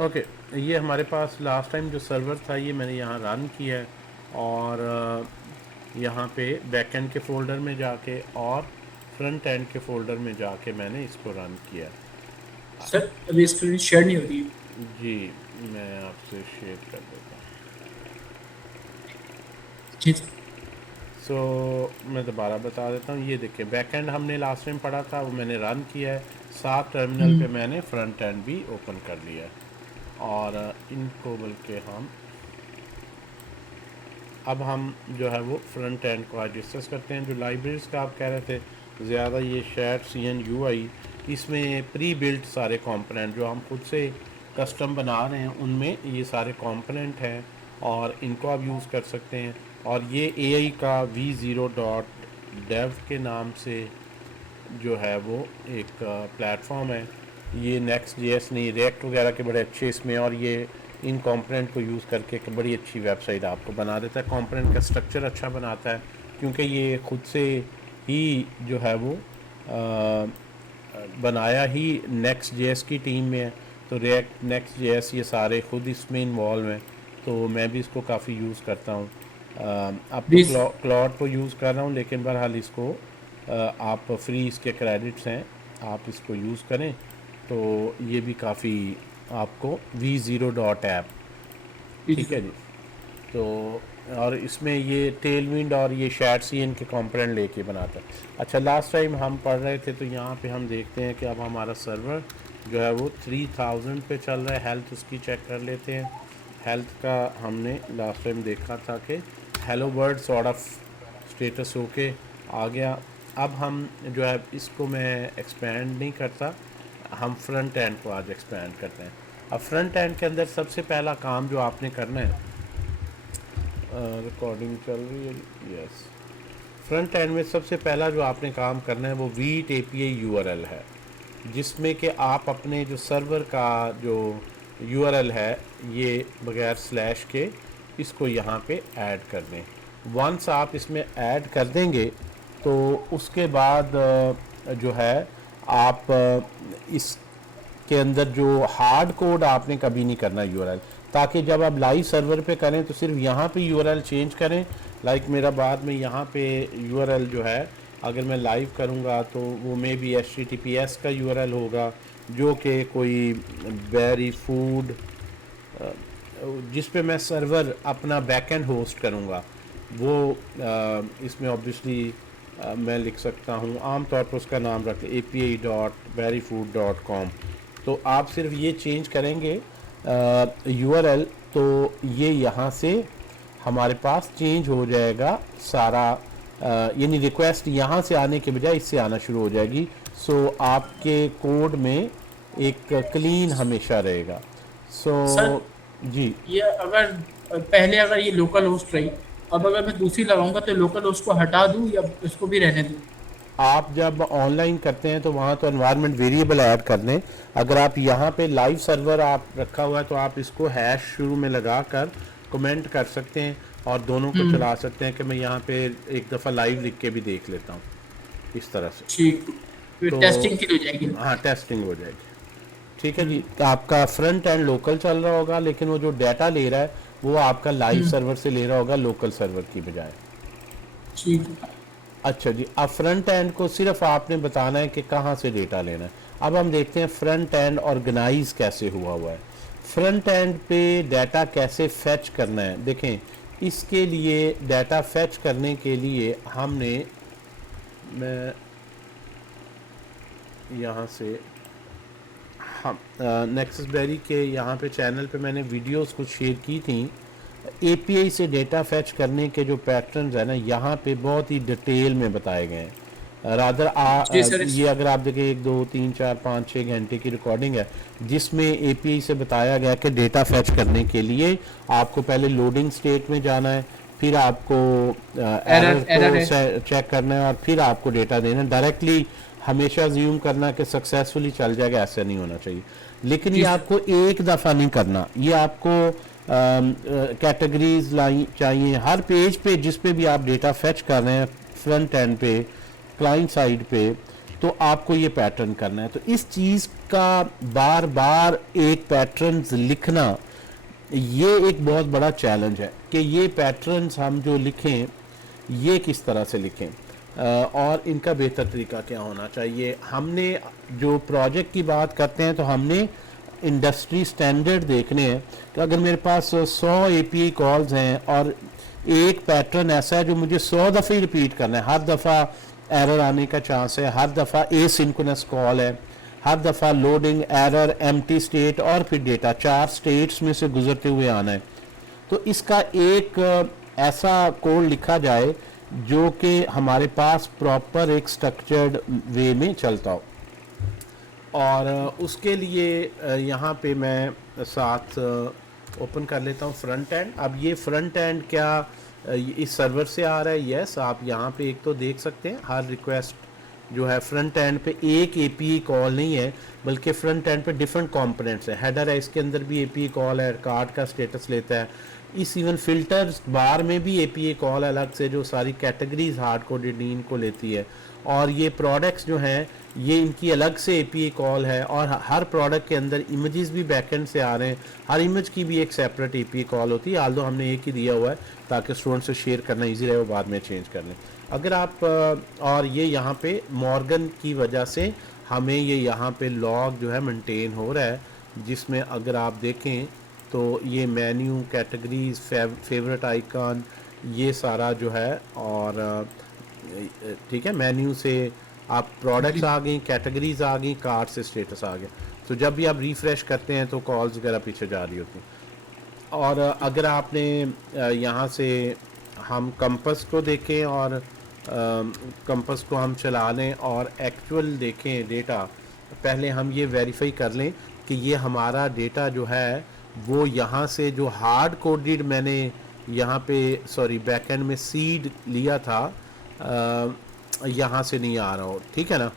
Okay, ये हमारे पास last time जो सर्वर था ये मैंने यहाँ रन किया है, और यहाँ पे बैकएंड के फ़ोल्डर में जाके और फ्रंट एंड के फ़ोल्डर में जाके मैंने इसको रन किया। सर अभी स्क्रीन शेयर नहीं हो रही है। जी, मैं आपसे शेयर कर देता हूँ। जी सर। सो मैं दोबारा बता देता हूँ। ये देखिए, बैकएंड हमने लास्ट टाइम पढ़ा था, वो मैंने रन किया है। साथ टर्मिनल पे मैंने फ्रंट एंड भी ओपन कर लिया है, और इनको बल्कि हम जो है वो फ्रंट एंड को आज डिस्कस करते हैं। जो लाइब्रेरीज़ का आप कह रहे थे ज़्यादा, ये शेड सी एन यू आई, इसमें प्री बिल्ट सारे कंपोनेंट जो हम खुद से कस्टम बना रहे हैं उनमें ये सारे कंपोनेंट हैं, और इनको आप यूज़ कर सकते हैं। और ये ए आई का v0.dev के नाम से जो है वो एक प्लेटफॉर्म है। ये नेक्स्ट जेएस नहीं, रिएक्ट वगैरह के बड़े अच्छे इसमें, और ये इन कंपोनेंट को यूज़ करके एक बड़ी अच्छी वेबसाइट आपको बना देता है। कंपोनेंट का स्ट्रक्चर अच्छा बनाता है, क्योंकि ये खुद से ही जो है वो बनाया ही नेक्स्ट जेएस की टीम में है। तो रिएक्ट, नेक्स्ट जेएस, ये सारे खुद इसमें इन्वॉल्व हैं। तो मैं भी इसको काफ़ी यूज़ करता हूँ। अब तो जी क्लॉड को यूज़ कर रहा हूँ, लेकिन बहरहाल इसको आप फ्री, इसके क्रेडिट्स हैं, आप इसको यूज़ करें तो ये भी काफ़ी आपको v0.app, जी ठीक है सर। जी। तो और इसमें ये टेलविंड और ये शैट सी इनके कंपोनेंट लेके बनाता है। अच्छा, लास्ट टाइम हम पढ़ रहे थे तो यहाँ पे हम देखते हैं कि अब हमारा सर्वर जो है वो 3000 पे चल रहा है। हेल्थ उसकी चेक कर लेते हैं। हेल्थ का हमने लास्ट टाइम देखा था कि hello world sort of status होके आ गया। अब हम जो है इसको मैं एक्सपेंड नहीं करता, हम फ्रंट एंड को आज एक्सपेंड करते हैं। अब फ्रंट एंड के अंदर सबसे पहला काम जो आपने करना है, रिकॉर्डिंग चल रही है, यस। फ्रंट एंड में सबसे पहला जो आपने काम करना है वो वीट एपीआई यूआरएल है, जिसमें कि आप अपने जो सर्वर का जो यूआरएल है ये बगैर स्लैश के इसको यहाँ पे ऐड कर दें। वंस आप इसमें ऐड कर देंगे तो उसके बाद जो है आप इसके अंदर जो हार्ड कोड आपने कभी नहीं करना यूआरएल, ताकि जब आप लाइव सर्वर पे करें तो सिर्फ यहाँ पे यूआरएल चेंज करें। लाइक मेरा बाद में यहाँ पे यूआरएल जो है, अगर मैं लाइव करूँगा तो वो मे बी HTTPS का यूआरएल होगा, जो कि कोई वेरी फूड जिस पे मैं सर्वर अपना बैकएंड होस्ट करूँगा वो इसमें ऑब्वियसली मैं लिख सकता हूँ, आमतौर पर उसका नाम रख api.veryfood.com। तो आप सिर्फ ये चेंज करेंगे यूआरएल, तो ये यहाँ से हमारे पास चेंज हो जाएगा सारा, यानी रिक्वेस्ट यहाँ से आने के बजाय इससे आना शुरू हो जाएगी। सो आपके कोड में एक क्लीन हमेशा रहेगा। सो सर जी, ये अगर पहले अगर ये लोकल होस्ट रही, अब अगर मैं दूसरी लगाऊंगा तो लोकल होस्ट को हटा दूं या इसको भी रहने दूं? आप जब ऑनलाइन करते हैं तो वहाँ तो एनवायरनमेंट वेरिएबल ऐड कर दें। अगर आप यहाँ पे लाइव सर्वर आप रखा हुआ है तो आप इसको हैश शुरू में लगा कर कमेंट कर सकते हैं, और दोनों को चला सकते हैं कि मैं यहाँ पे एक दफ़ा लाइव लिख के भी देख लेता हूँ, इस तरह से। ठीक, फिर तो टेस्टिंग के लिए हो जाएगी। हाँ, टेस्टिंग हो जाएगी। ठीक है जी, तो आपका फ्रंट एंड लोकल चल रहा होगा, लेकिन वो जो डाटा ले रहा है वो आपका लाइव सर्वर से ले रहा होगा, लोकल सर्वर की बजाय। ठीक है। अच्छा जी, अब फ्रंट एंड को सिर्फ आपने बताना है कि कहाँ से डेटा लेना है। अब हम देखते हैं फ्रंट एंड ऑर्गेनाइज कैसे हुआ है। फ्रंट एंड पे डाटा कैसे फेच करना है, देखें। इसके लिए डाटा फेच करने के लिए मैं यहाँ से हम नेक्सस बेरी के यहाँ पे चैनल पे मैंने वीडियोस कुछ शेयर की थी। एपीआई से डेटा फैच करने के जो पैटर्न्स है ना, यहाँ पे बहुत ही डिटेल में बताए गए हैं। रादर जी सर। ये अगर आप देखें 1 2 3 4 5 6 घंटे की रिकॉर्डिंग है, जिसमें एपीआई से बताया गया कि डेटा फैच करने के लिए आपको पहले लोडिंग स्टेट में जाना है, फिर आपको एरर एरर को एरर है। चेक करना है, और फिर आपको डेटा देना है। डायरेक्टली हमेशा ज्यूम करना कि सक्सेसफुली चल जाएगा, ऐसा नहीं होना चाहिए। लेकिन ये जी सर। आपको एक दफ़ा नहीं करना, ये आपको कैटेगरीज लाई चाहिए हर पेज पे जिस पे भी आप डेटा फेच कर रहे हैं फ्रंट एंड पे, क्लाइंट साइड पे। तो आपको ये पैटर्न करना है। तो इस चीज़ का बार बार एक पैटर्न्स लिखना ये एक बहुत बड़ा चैलेंज है कि ये पैटर्न्स हम जो लिखें ये किस तरह से लिखें और इनका बेहतर तरीका क्या होना चाहिए। हमने जो प्रोजेक्ट की बात करते हैं तो हमने इंडस्ट्री स्टैंडर्ड देखने हैं कि अगर मेरे पास 100 एपीआई कॉल्स हैं और एक पैटर्न ऐसा है जो मुझे 100 दफ़े रिपीट करना है, हर दफ़ा एरर आने का चांस है, हर दफ़ा एसिंक्रोनस कॉल है, हर दफ़ा लोडिंग, एरर, एम्प्टी स्टेट और फिर डेटा, 4 स्टेट्स में से गुजरते हुए आना है। तो इसका एक ऐसा कोड लिखा जाए जो कि हमारे पास प्रॉपर एक स्ट्रक्चर्ड वे में चलता हो। और उसके लिए यहाँ पे मैं साथ ओपन कर लेता हूँ फ्रंट एंड। अब ये फ्रंट एंड क्या इस सर्वर से आ रहा है? यस, आप यहाँ पे एक तो देख सकते हैं हर रिक्वेस्ट जो है फ्रंट एंड पे एक एपीआई कॉल नहीं है, बल्कि फ्रंट एंड पे डिफरेंट कंपोनेंट्स है। हेडर है, इसके अंदर भी एपीआई कॉल है, कार्ड का स्टेटस लेता है। इस इवन फिल्टर्स बार में भी एपीआई कॉल अलग से जो सारी कैटेगरीज हार्ड कोडेड इन को लेती है। और ये प्रोडक्ट्स जो हैं ये इनकी अलग से एपीआई कॉल है और हर प्रोडक्ट के अंदर इमेजेस भी बैकएंड से आ रहे हैं, हर इमेज की भी एक सेपरेट एपीआई कॉल होती है। आल्दो हमने एक ही दिया हुआ है ताकि स्टूडेंट से शेयर करना इजी रहे, वो बाद में चेंज कर लें अगर आप। और ये यहाँ पे मॉर्गन की वजह से हमें ये यहाँ पे लॉग जो है मेंटेन हो रहा है, जिसमें अगर आप देखें तो ये मेन्यू, कैटेगरीज, फेवरेट आइकन, ये सारा जो है। और ठीक है, मेन्यू से आप प्रोडक्ट्स आ गई, कैटेगरीज आ गई, कार्ड से स्टेटस आ गया। तो जब भी आप रिफ़्रेश करते हैं तो कॉल्स वगैरह पीछे जा रही होती हैं। और अगर आपने यहाँ से हम कंपस को देखें और कंपस को हम चला लें और एक्चुअल देखें डेटा, पहले हम ये वेरीफाई कर लें कि ये हमारा डेटा जो है वो यहाँ से जो हार्ड कोडेड मैंने यहाँ पे बैकएंड में सीड लिया था यहाँ से नहीं आ रहा हो, ठीक है ना।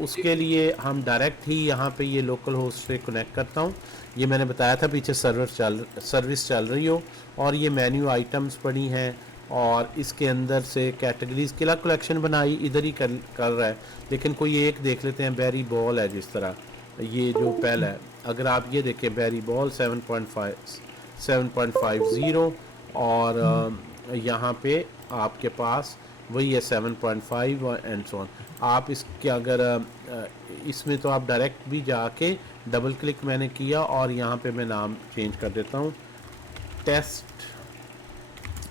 उसके लिए हम डायरेक्ट ही यहाँ पे ये लोकल होस्ट से कनेक्ट करता हूँ। ये मैंने बताया था पीछे सर्विस चल रही हो और ये मेन्यू आइटम्स पड़ी हैं और इसके अंदर से कैटेगरीज की अलग कलेक्शन बनाई इधर ही कर रहा है। लेकिन कोई एक देख लेते हैं, बेरी बॉल है जिस तरह, ये जो पहला है अगर आप ये देखें बेरी बॉल 7.50 और यहाँ पे आपके पास वही है 7.5 और एंड सो ऑन। आप इसके अगर इसमें तो आप डायरेक्ट भी जाके डबल क्लिक मैंने किया और यहाँ पे मैं नाम चेंज कर देता हूँ, टेस्ट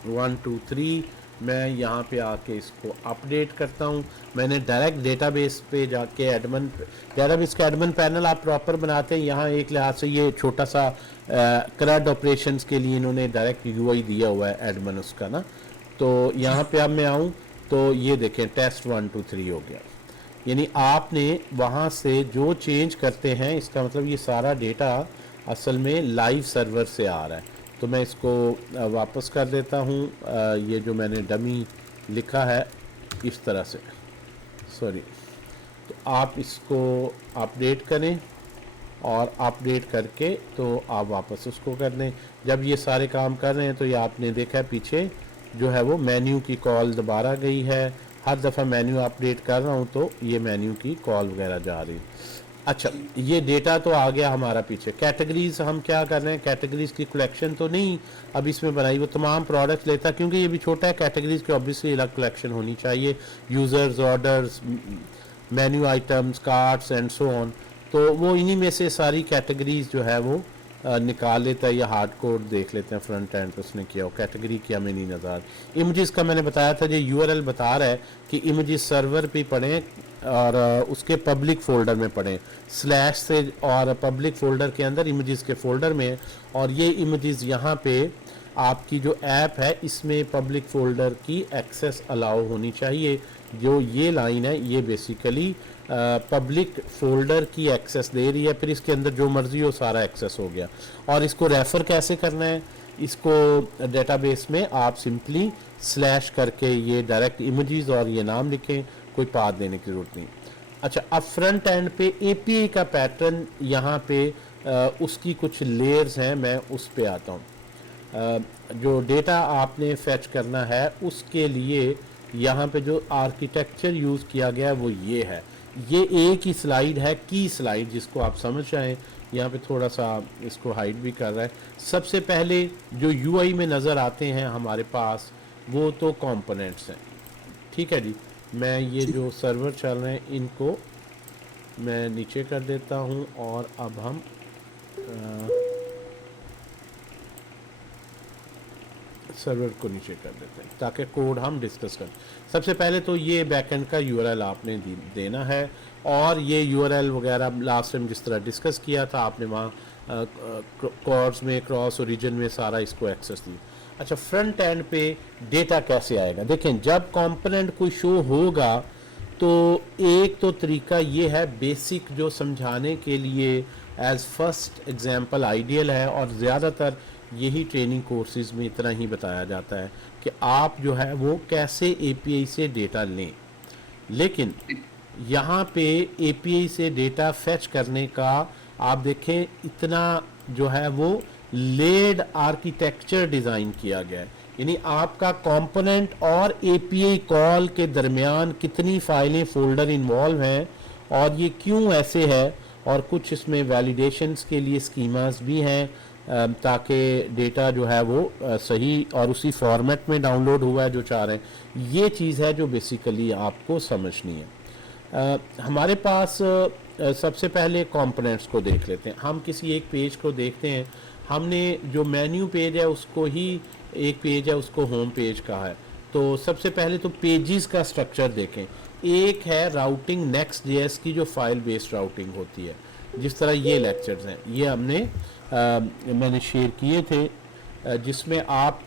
1 2 3। मैं यहाँ पे आके इसको अपडेट करता हूँ। मैंने डायरेक्ट डेटाबेस पे जाके एडमिन, डेटाबेस का एडमिन पैनल आप प्रॉपर बनाते हैं। यहाँ एक लिहाज से ये छोटा सा CRUD ऑपरेशंस के लिए इन्होंने डायरेक्ट यूआई दिया हुआ है एडमिन उसका ना। तो यहाँ पे अब मैं आऊँ तो ये देखें टेस्ट 1 2 3 हो गया। यानी आपने वहाँ से जो चेंज करते हैं, इसका मतलब ये सारा डेटा असल में लाइव सर्वर से आ रहा है। तो मैं इसको वापस कर देता हूँ। ये जो मैंने डमी लिखा है इस तरह से, सॉरी। तो आप इसको अपडेट करें और अपडेट करके तो आप वापस उसको कर दें। जब ये सारे काम कर रहे हैं तो ये आपने देखा है पीछे जो है वो मेन्यू की कॉल दोबारा गई है। हर दफ़ा मेन्यू अपडेट कर रहा हूँ तो ये मेन्यू की कॉल वगैरह जा रही है। अच्छा, ये डेटा तो आ गया हमारा पीछे। कैटेगरीज हम क्या कर रहे हैं, कैटेगरीज की कलेक्शन तो नहीं अब इसमें बनाई, वो तमाम प्रोडक्ट्स लेता क्योंकि ये भी छोटा है। कैटेगरीज की ऑब्वियसली अलग कलेक्शन होनी चाहिए, users, orders, menu items, cards and so on. तो वो इन्हीं में से सारी कैटेगरीज जो है वो निकाल लेता है या हार्ड कोड देख लेते हैं फ्रंट एंड पे उसने किया हो। कैटेगरी की हमें नहीं नज़र। इमेजेस का मैंने बताया था, जो यूआरएल बता रहा है कि इमेजेस सर्वर पे पढ़ें और उसके पब्लिक फ़ोल्डर में पढ़ें स्लैश से, और पब्लिक फ़ोल्डर के अंदर इमेजेस के फ़ोल्डर में। और ये इमेजेस यहाँ पे आपकी जो ऐप है इसमें पब्लिक फ़ोल्डर की एक्सेस अलाउ होनी चाहिए। जो ये लाइन है ये बेसिकली पब्लिक फ़ोल्डर की एक्सेस दे रही है, फिर इसके अंदर जो मर्ज़ी हो सारा एक्सेस हो गया। और इसको रेफ़र कैसे करना है, इसको डेटाबेस में आप सिंपली स्लैश करके ये डायरेक्ट इमेजेस और ये नाम लिखें, कोई पाथ देने की ज़रूरत नहीं। अच्छा, अब फ्रंट एंड पे एपीआई का पैटर्न यहाँ पे उसकी कुछ लेयर्स हैं, मैं उस पे आता हूँ। जो डेटा आपने फैच करना है उसके लिए यहाँ पे जो आर्किटेक्चर यूज़ किया गया है वो ये है। ये एक ही स्लाइड है, की स्लाइड, जिसको आप समझ जाएं। यहाँ पे थोड़ा सा इसको हाइड भी कर रहा है। सबसे पहले जो यूआई में नज़र आते हैं हमारे पास वो तो कंपोनेंट्स हैं। ठीक है जी, मैं ये ठीक। जो सर्वर चल रहे हैं इनको मैं नीचे कर देता हूँ और अब हम सर्वर को नीचे कर देते हैं ताकि कोड हम डिस्कस करें। सबसे पहले तो ये बैकएंड का यूआरएल आपने देना है, और ये यूआरएल वगैरह लास्ट टाइम जिस तरह डिस्कस किया था आपने वहाँ कॉर्ड्स में, क्रॉस ओरिजिन में सारा इसको एक्सेस दिया। अच्छा, फ्रंट एंड पे डेटा कैसे आएगा? देखें, जब कंपोनेंट कोई शो होगा तो एक तो तरीका ये है बेसिक जो समझाने के लिए एज फर्स्ट एग्जांपल आइडियल है, और ज़्यादातर यही ट्रेनिंग कोर्सेज में इतना ही बताया जाता है कि आप जो है वो कैसे एपीआई से डेटा लें। लेकिन यहाँ पे एपीआई से डेटा फेच करने का आप देखें इतना जो है वो लेड आर्किटेक्चर डिज़ाइन किया गया है। यानी आपका कंपोनेंट और एपीआई कॉल के दरमियान कितनी फाइलें, फोल्डर इन्वॉल्व हैं और ये क्यों ऐसे है, और कुछ इसमें वैलिडेशंस के लिए स्कीमास भी हैं ताकि डेटा जो है वो सही और उसी फॉर्मेट में डाउनलोड हुआ है जो चाह रहे हैं। ये चीज़ है जो बेसिकली आपको समझनी है। हमारे पास सबसे पहले कंपोनेंट्स को देख लेते हैं। हम किसी एक पेज को देखते हैं, हमने जो मेन्यू पेज है उसको ही, एक पेज है उसको होम पेज कहा है। तो सबसे पहले तो पेजेस का स्ट्रक्चर देखें। एक है राउटिंग नेक्स्ट जेएस की जो फाइल बेस्ड राउटिंग होती है, जिस तरह ये लेक्चर्स हैं ये मैंने शेयर किए थे, जिसमें आप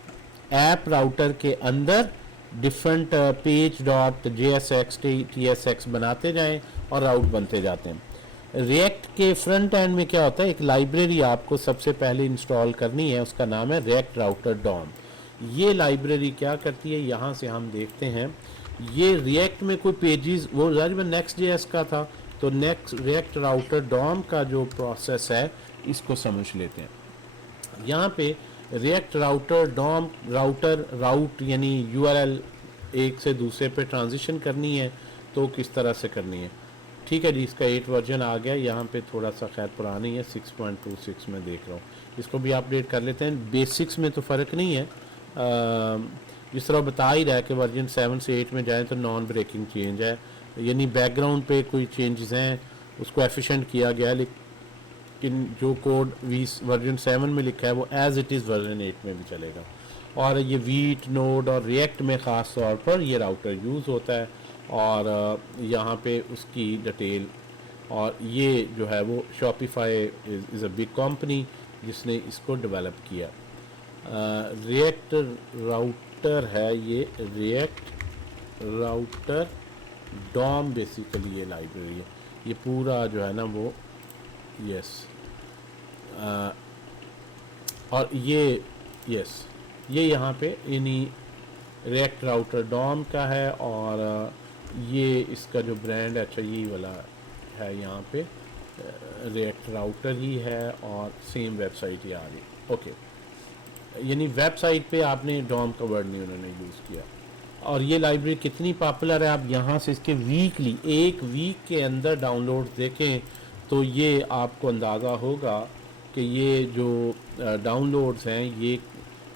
ऐप राउटर के अंदर different page dot J S x T S x बनाते जाएं और राउट बनते जाते हैं। रिएक्ट के फ्रंट एंड में क्या होता है, एक लाइब्रेरी आपको सबसे पहले इंस्टॉल करनी है, उसका नाम है रिएक्ट राउटर डॉम। ये लाइब्रेरी क्या करती है, यहाँ से हम देखते हैं। ये रिएक्ट में कोई पेजेस, वो जाहिर में नेक्स्ट जेएस का था, तो नेक्स्ट रिएक्ट राउटर डॉम का जो प्रोसेस है इसको समझ लेते हैं। यहाँ पे रिएक्ट राउटर डॉम, राउटर राउट यानी यूआरएल एक से दूसरे पे ट्रांजिशन करनी है तो किस तरह से करनी है। ठीक है जी, इसका 8 वर्जन आ गया। यहाँ पे थोड़ा सा खैर पुरानी है, 6.26 में देख रहा हूँ, इसको भी अपडेट कर लेते हैं। बेसिक्स में तो फ़र्क नहीं है, जिस तरह बता ही रहा है कि वर्जन 7 से 8 में जाएँ तो नॉन ब्रेकिंग चेंज है, यानी बैकग्राउंड पे कोई चेंजेस हैं उसको एफिशिएंट किया गया, लेकिन जो कोड वर्जन 7 में लिखा है वो एज इट इज़ वर्जन 8 में भी चलेगा। और ये वीट, नोड और रिएक्ट में ख़ास तौर पर ये राउटर यूज़ होता है, और यहाँ पे उसकी डिटेल, और ये जो है वो Shopify is a big company जिसने इसको डेवलप किया। रिएक्ट राउटर है ये, रिएक्ट राउटर डॉम बेसिकली ये लाइब्रेरी है। ये पूरा जो है ना वो यस, और ये यहाँ पे यानी रिएक्ट राउटर डॉम का है, और ये इसका जो ब्रांड है, अच्छा यही वाला है, यहाँ पे रिएक्ट राउटर ही है और सेम वेबसाइट ही आ रही। ओके, यानी वेबसाइट पे आपने डॉम का वर्ड नहीं उन्होंने यूज़ किया। और ये लाइब्रेरी कितनी पॉपुलर है, आप यहाँ से इसके वीकली, एक वीक के अंदर डाउनलोड देखें तो ये आपको अंदाज़ा होगा कि ये जो डाउनलोड्स हैं ये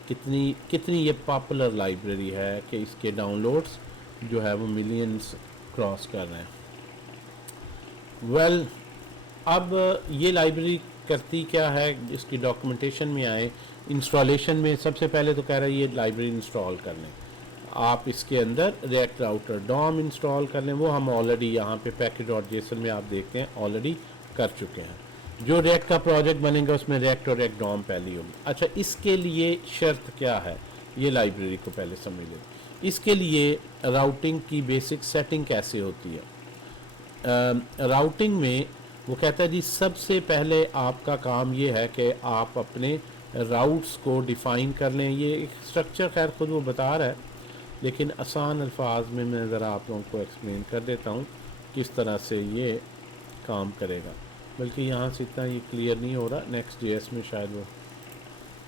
कितनी ये पॉपुलर लाइब्रेरी है कि इसके डाउनलोड्स जो है वो मिलियंस क्रॉस कर रहे हैं। वेल, अब ये लाइब्रेरी करती क्या है, इसकी डॉक्यूमेंटेशन में आए। इंस्टॉलेशन में सबसे पहले तो कह रहा है ये लाइब्रेरी इंस्टॉल कर लें, आप इसके अंदर रिएक्ट राउटर डॉम इंस्टॉल कर लें। वो हम ऑलरेडी यहाँ पे package.json में आप देखते हैं ऑलरेडी कर चुके हैं। जो रिएक्ट का प्रोजेक्ट बनेगा उसमें रिएक्ट और रिएक्ट डॉम पहले होगी। अच्छा, इसके लिए शर्त क्या है, ये लाइब्रेरी को पहले समझ लें। इसके लिए राउटिंग की बेसिक सेटिंग कैसे होती है। राउटिंग में वो कहता है जी सबसे पहले आपका काम ये है कि आप अपने राउट्स को डिफ़ाइन कर लें। ये स्ट्रक्चर खैर खुद वो बता रहा है, लेकिन आसान अल्फाज में मैं ज़रा आप लोगों को एक्सप्लेन कर देता हूँ किस तरह से ये काम करेगा। बल्कि यहाँ से इतना ये क्लियर नहीं हो रहा, नेक्स्ट जेएस में शायद वो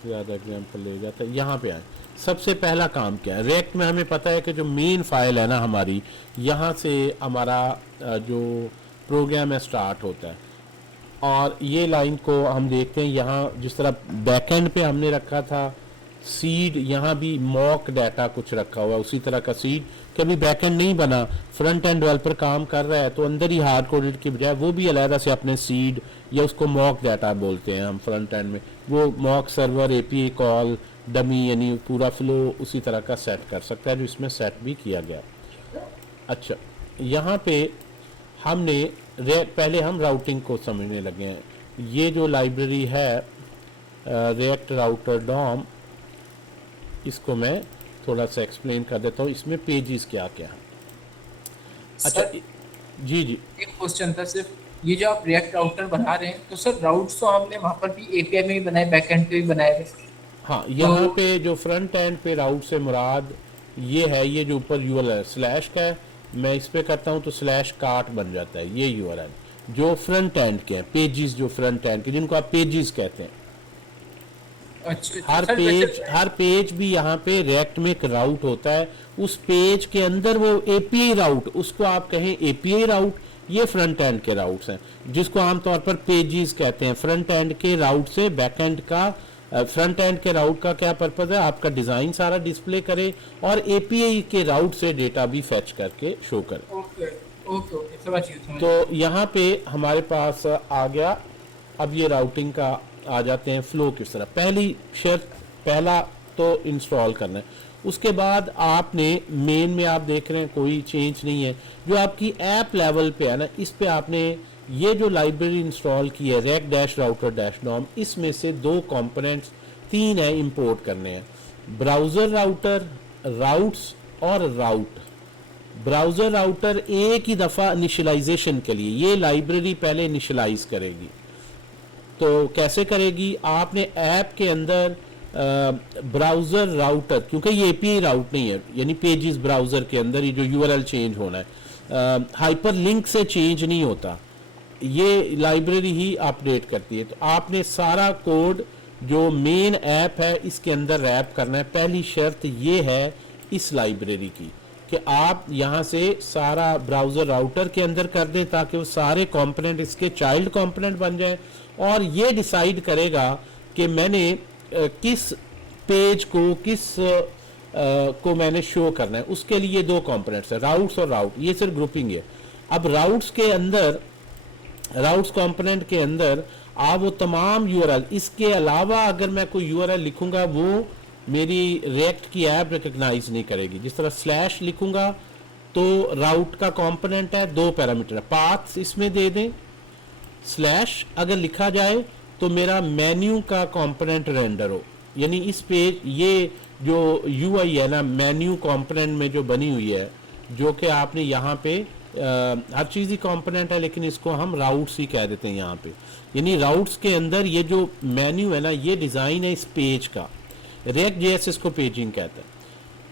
ज़्यादा एग्जाम्पल ले जाता है। यहाँ पे आए, सबसे पहला काम क्या है रिएक्ट में, हमें पता है कि जो मेन फाइल है ना हमारी, यहाँ से हमारा जो प्रोग्राम है स्टार्ट होता है। और ये लाइन को हम देखते हैं यहाँ, जिस तरह बैकएंड पे हमने रखा था सीड, यहाँ भी मॉक डाटा कुछ रखा हुआ है उसी तरह का सीड। कभी बैकएंड नहीं बना, फ्रंट एंड डेवलपर काम कर रहा है तो अंदर ही हार्ड कोडेड की बजाय वो भी अलहदा से अपने सीड, या उसको मॉक डाटा बोलते हैं हम फ्रंट एंड में, वो mock server API call dummy यानी पूरा फ्लो उसी तरह का सेट कर सकता है, जो इसमें सेट भी किया गया। अच्छा, यहाँ पे हमने पहले हम राउटिंग को समझने लगे हैं। ये जो लाइब्रेरी है रिएक्ट राउटर डॉम, इसको मैं थोड़ा सा एक्सप्लेन कर देता हूँ, इसमें पेजेस क्या क्या हैं। अच्छा सर जी जी एक क्वेश्चन था सिर्फ, ये जो आप रिएक्ट राउटर बना रहे हैं तो सर राउट्स तो हमने वहाँ पर भी एपीआई में भी बनाए, बैकएंड पे भी बनाए हुए। हाँ, तो यहाँ पे जो फ्रंट एंड पे राउट से मुराद ये है, ये जो ऊपर यूआरएल स्लैश का है, मैं इस पे करता हूँ तो स्लैश कार्ट बन जाता है, ये यूआरएल जो फ्रंट एंड के हैं, पेजेस जो फ्रंट एंड के, जिनको आप पेजेस कहते हैं। अच्छा अच्छा सर वैसे हर पेज भी यहाँ पे रिएक्ट में एक राउट होता है, उस पेज के अंदर वो एपीआई राउट, उसको आप कहें एपीआई राउट, ये फ्रंट एंड के राउट्स हैं जिसको आमतौर पर पेजेस कहते हैं। फ्रंट एंड के राउट से बैक एंड का, फ्रंट एंड के राउट का क्या पर्पज है, आपका डिजाइन सारा डिस्प्ले करे और एपीआई के राउट से डेटा भी फेच करके शो करे। ओके ओके ओके समझ गया। तो यहाँ पे हमारे पास आ गया। अब ये राउटिंग का आ जाते हैं फ्लो किस तरह। पहली शर्त, पहला तो इंस्टॉल करना है, उसके बाद आपने मेन में आप देख रहे हैं कोई चेंज नहीं है, जो आपकी ऐप लेवल पे है ना, इस पे आपने ये जो लाइब्रेरी इंस्टॉल की है रेक डैश राउटर डैश नॉम, इसमें से दो कंपोनेंट्स, तीन है इंपोर्ट करने हैं, ब्राउज़र राउटर, राउट्स और राउट। ब्राउज़र राउटर एक ही दफ़ा इनिशियलाइजेशन के लिए ये लाइब्रेरी पहले इनिशियलाइज करेगी। तो कैसे करेगी, आपने ऐप के अंदर ब्राउज़र राउटर, क्योंकि ये एपीआई राउट नहीं है, यानी पेजेस ब्राउज़र के अंदर ही जो यूआरएल चेंज होना है, हाइपर लिंक से चेंज नहीं होता, ये लाइब्रेरी ही अपडेट करती है। तो आपने सारा कोड जो मेन ऐप है इसके अंदर रैप करना है। पहली शर्त ये है इस लाइब्रेरी की कि आप यहाँ से सारा ब्राउज़र राउटर के अंदर कर दें ताकि वो सारे कंपोनेंट इसके चाइल्ड कंपोनेंट बन जाए, और ये डिसाइड करेगा कि मैंने किस पेज को को मैंने शो करना है। उसके लिए दो कंपोनेंट्स है, राउट्स और राउट, ये सिर्फ ग्रुपिंग है। अब राउट्स के अंदर, राउट्स कंपोनेंट के अंदर आप वो तमाम यूआरएल, इसके अलावा अगर मैं कोई यूआरएल लिखूंगा वो मेरी रिएक्ट की ऐप रिकग्नाइज नहीं करेगी। जिस तरह स्लैश लिखूंगा तो राउट का कंपोनेंट है, दो पैरामीटर है, पाथ्स इसमें दे दें, स्लैश अगर लिखा जाए तो मेरा मेन्यू का कंपोनेंट रेंडर हो, यानी इस पेज ये जो यूआई है ना मेन्यू कंपोनेंट में जो बनी हुई है, जो कि आपने यहाँ पे हर चीज़ ही कंपोनेंट है लेकिन इसको हम राउट्स ही कह देते हैं यहाँ पे, यानी राउट्स के अंदर ये जो मेन्यू है ना ये डिज़ाइन है इस पेज का, रिएक्ट जेएस इसको पेजिंग कहता है।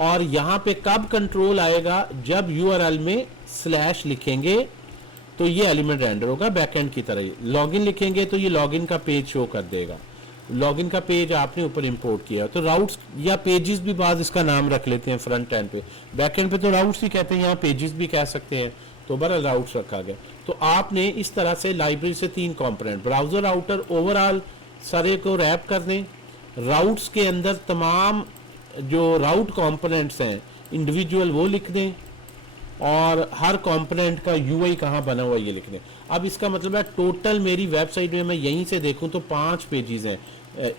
और यहाँ पे कब कंट्रोल आएगा, जब यूआरएल में स्लैश लिखेंगे तो ये एलिमेंट रेंडर होगा बैकएंड की तरह ही, लॉगिन लिखेंगे तो ये लॉगिन का पेज शो कर देगा, लॉगिन का पेज आपने ऊपर इंपोर्ट किया। तो राउट्स या पेजेस भी बाज इसका नाम रख लेते हैं फ्रंट एंड पे, बैक एंड पे तो राउट्स ही कहते हैं, यहाँ पेजेस भी कह सकते हैं, तो बड़ा राउट्स रखा गया। तो आपने इस तरह से लाइब्रेरी से तीन कंपोनेंट, ब्राउज़र राउटर ओवरऑल सारे को रैप कर दें, राउट्स के अंदर तमाम जो राउट कंपोनेंट्स हैं इंडिविजुअल वो लिख दें, और हर कंपोनेंट का यूआई कहाँ बना हुआ ये लिख दें। अब इसका मतलब है टोटल मेरी वेबसाइट में मैं यहीं से देखूं तो 5 पेजेस हैं,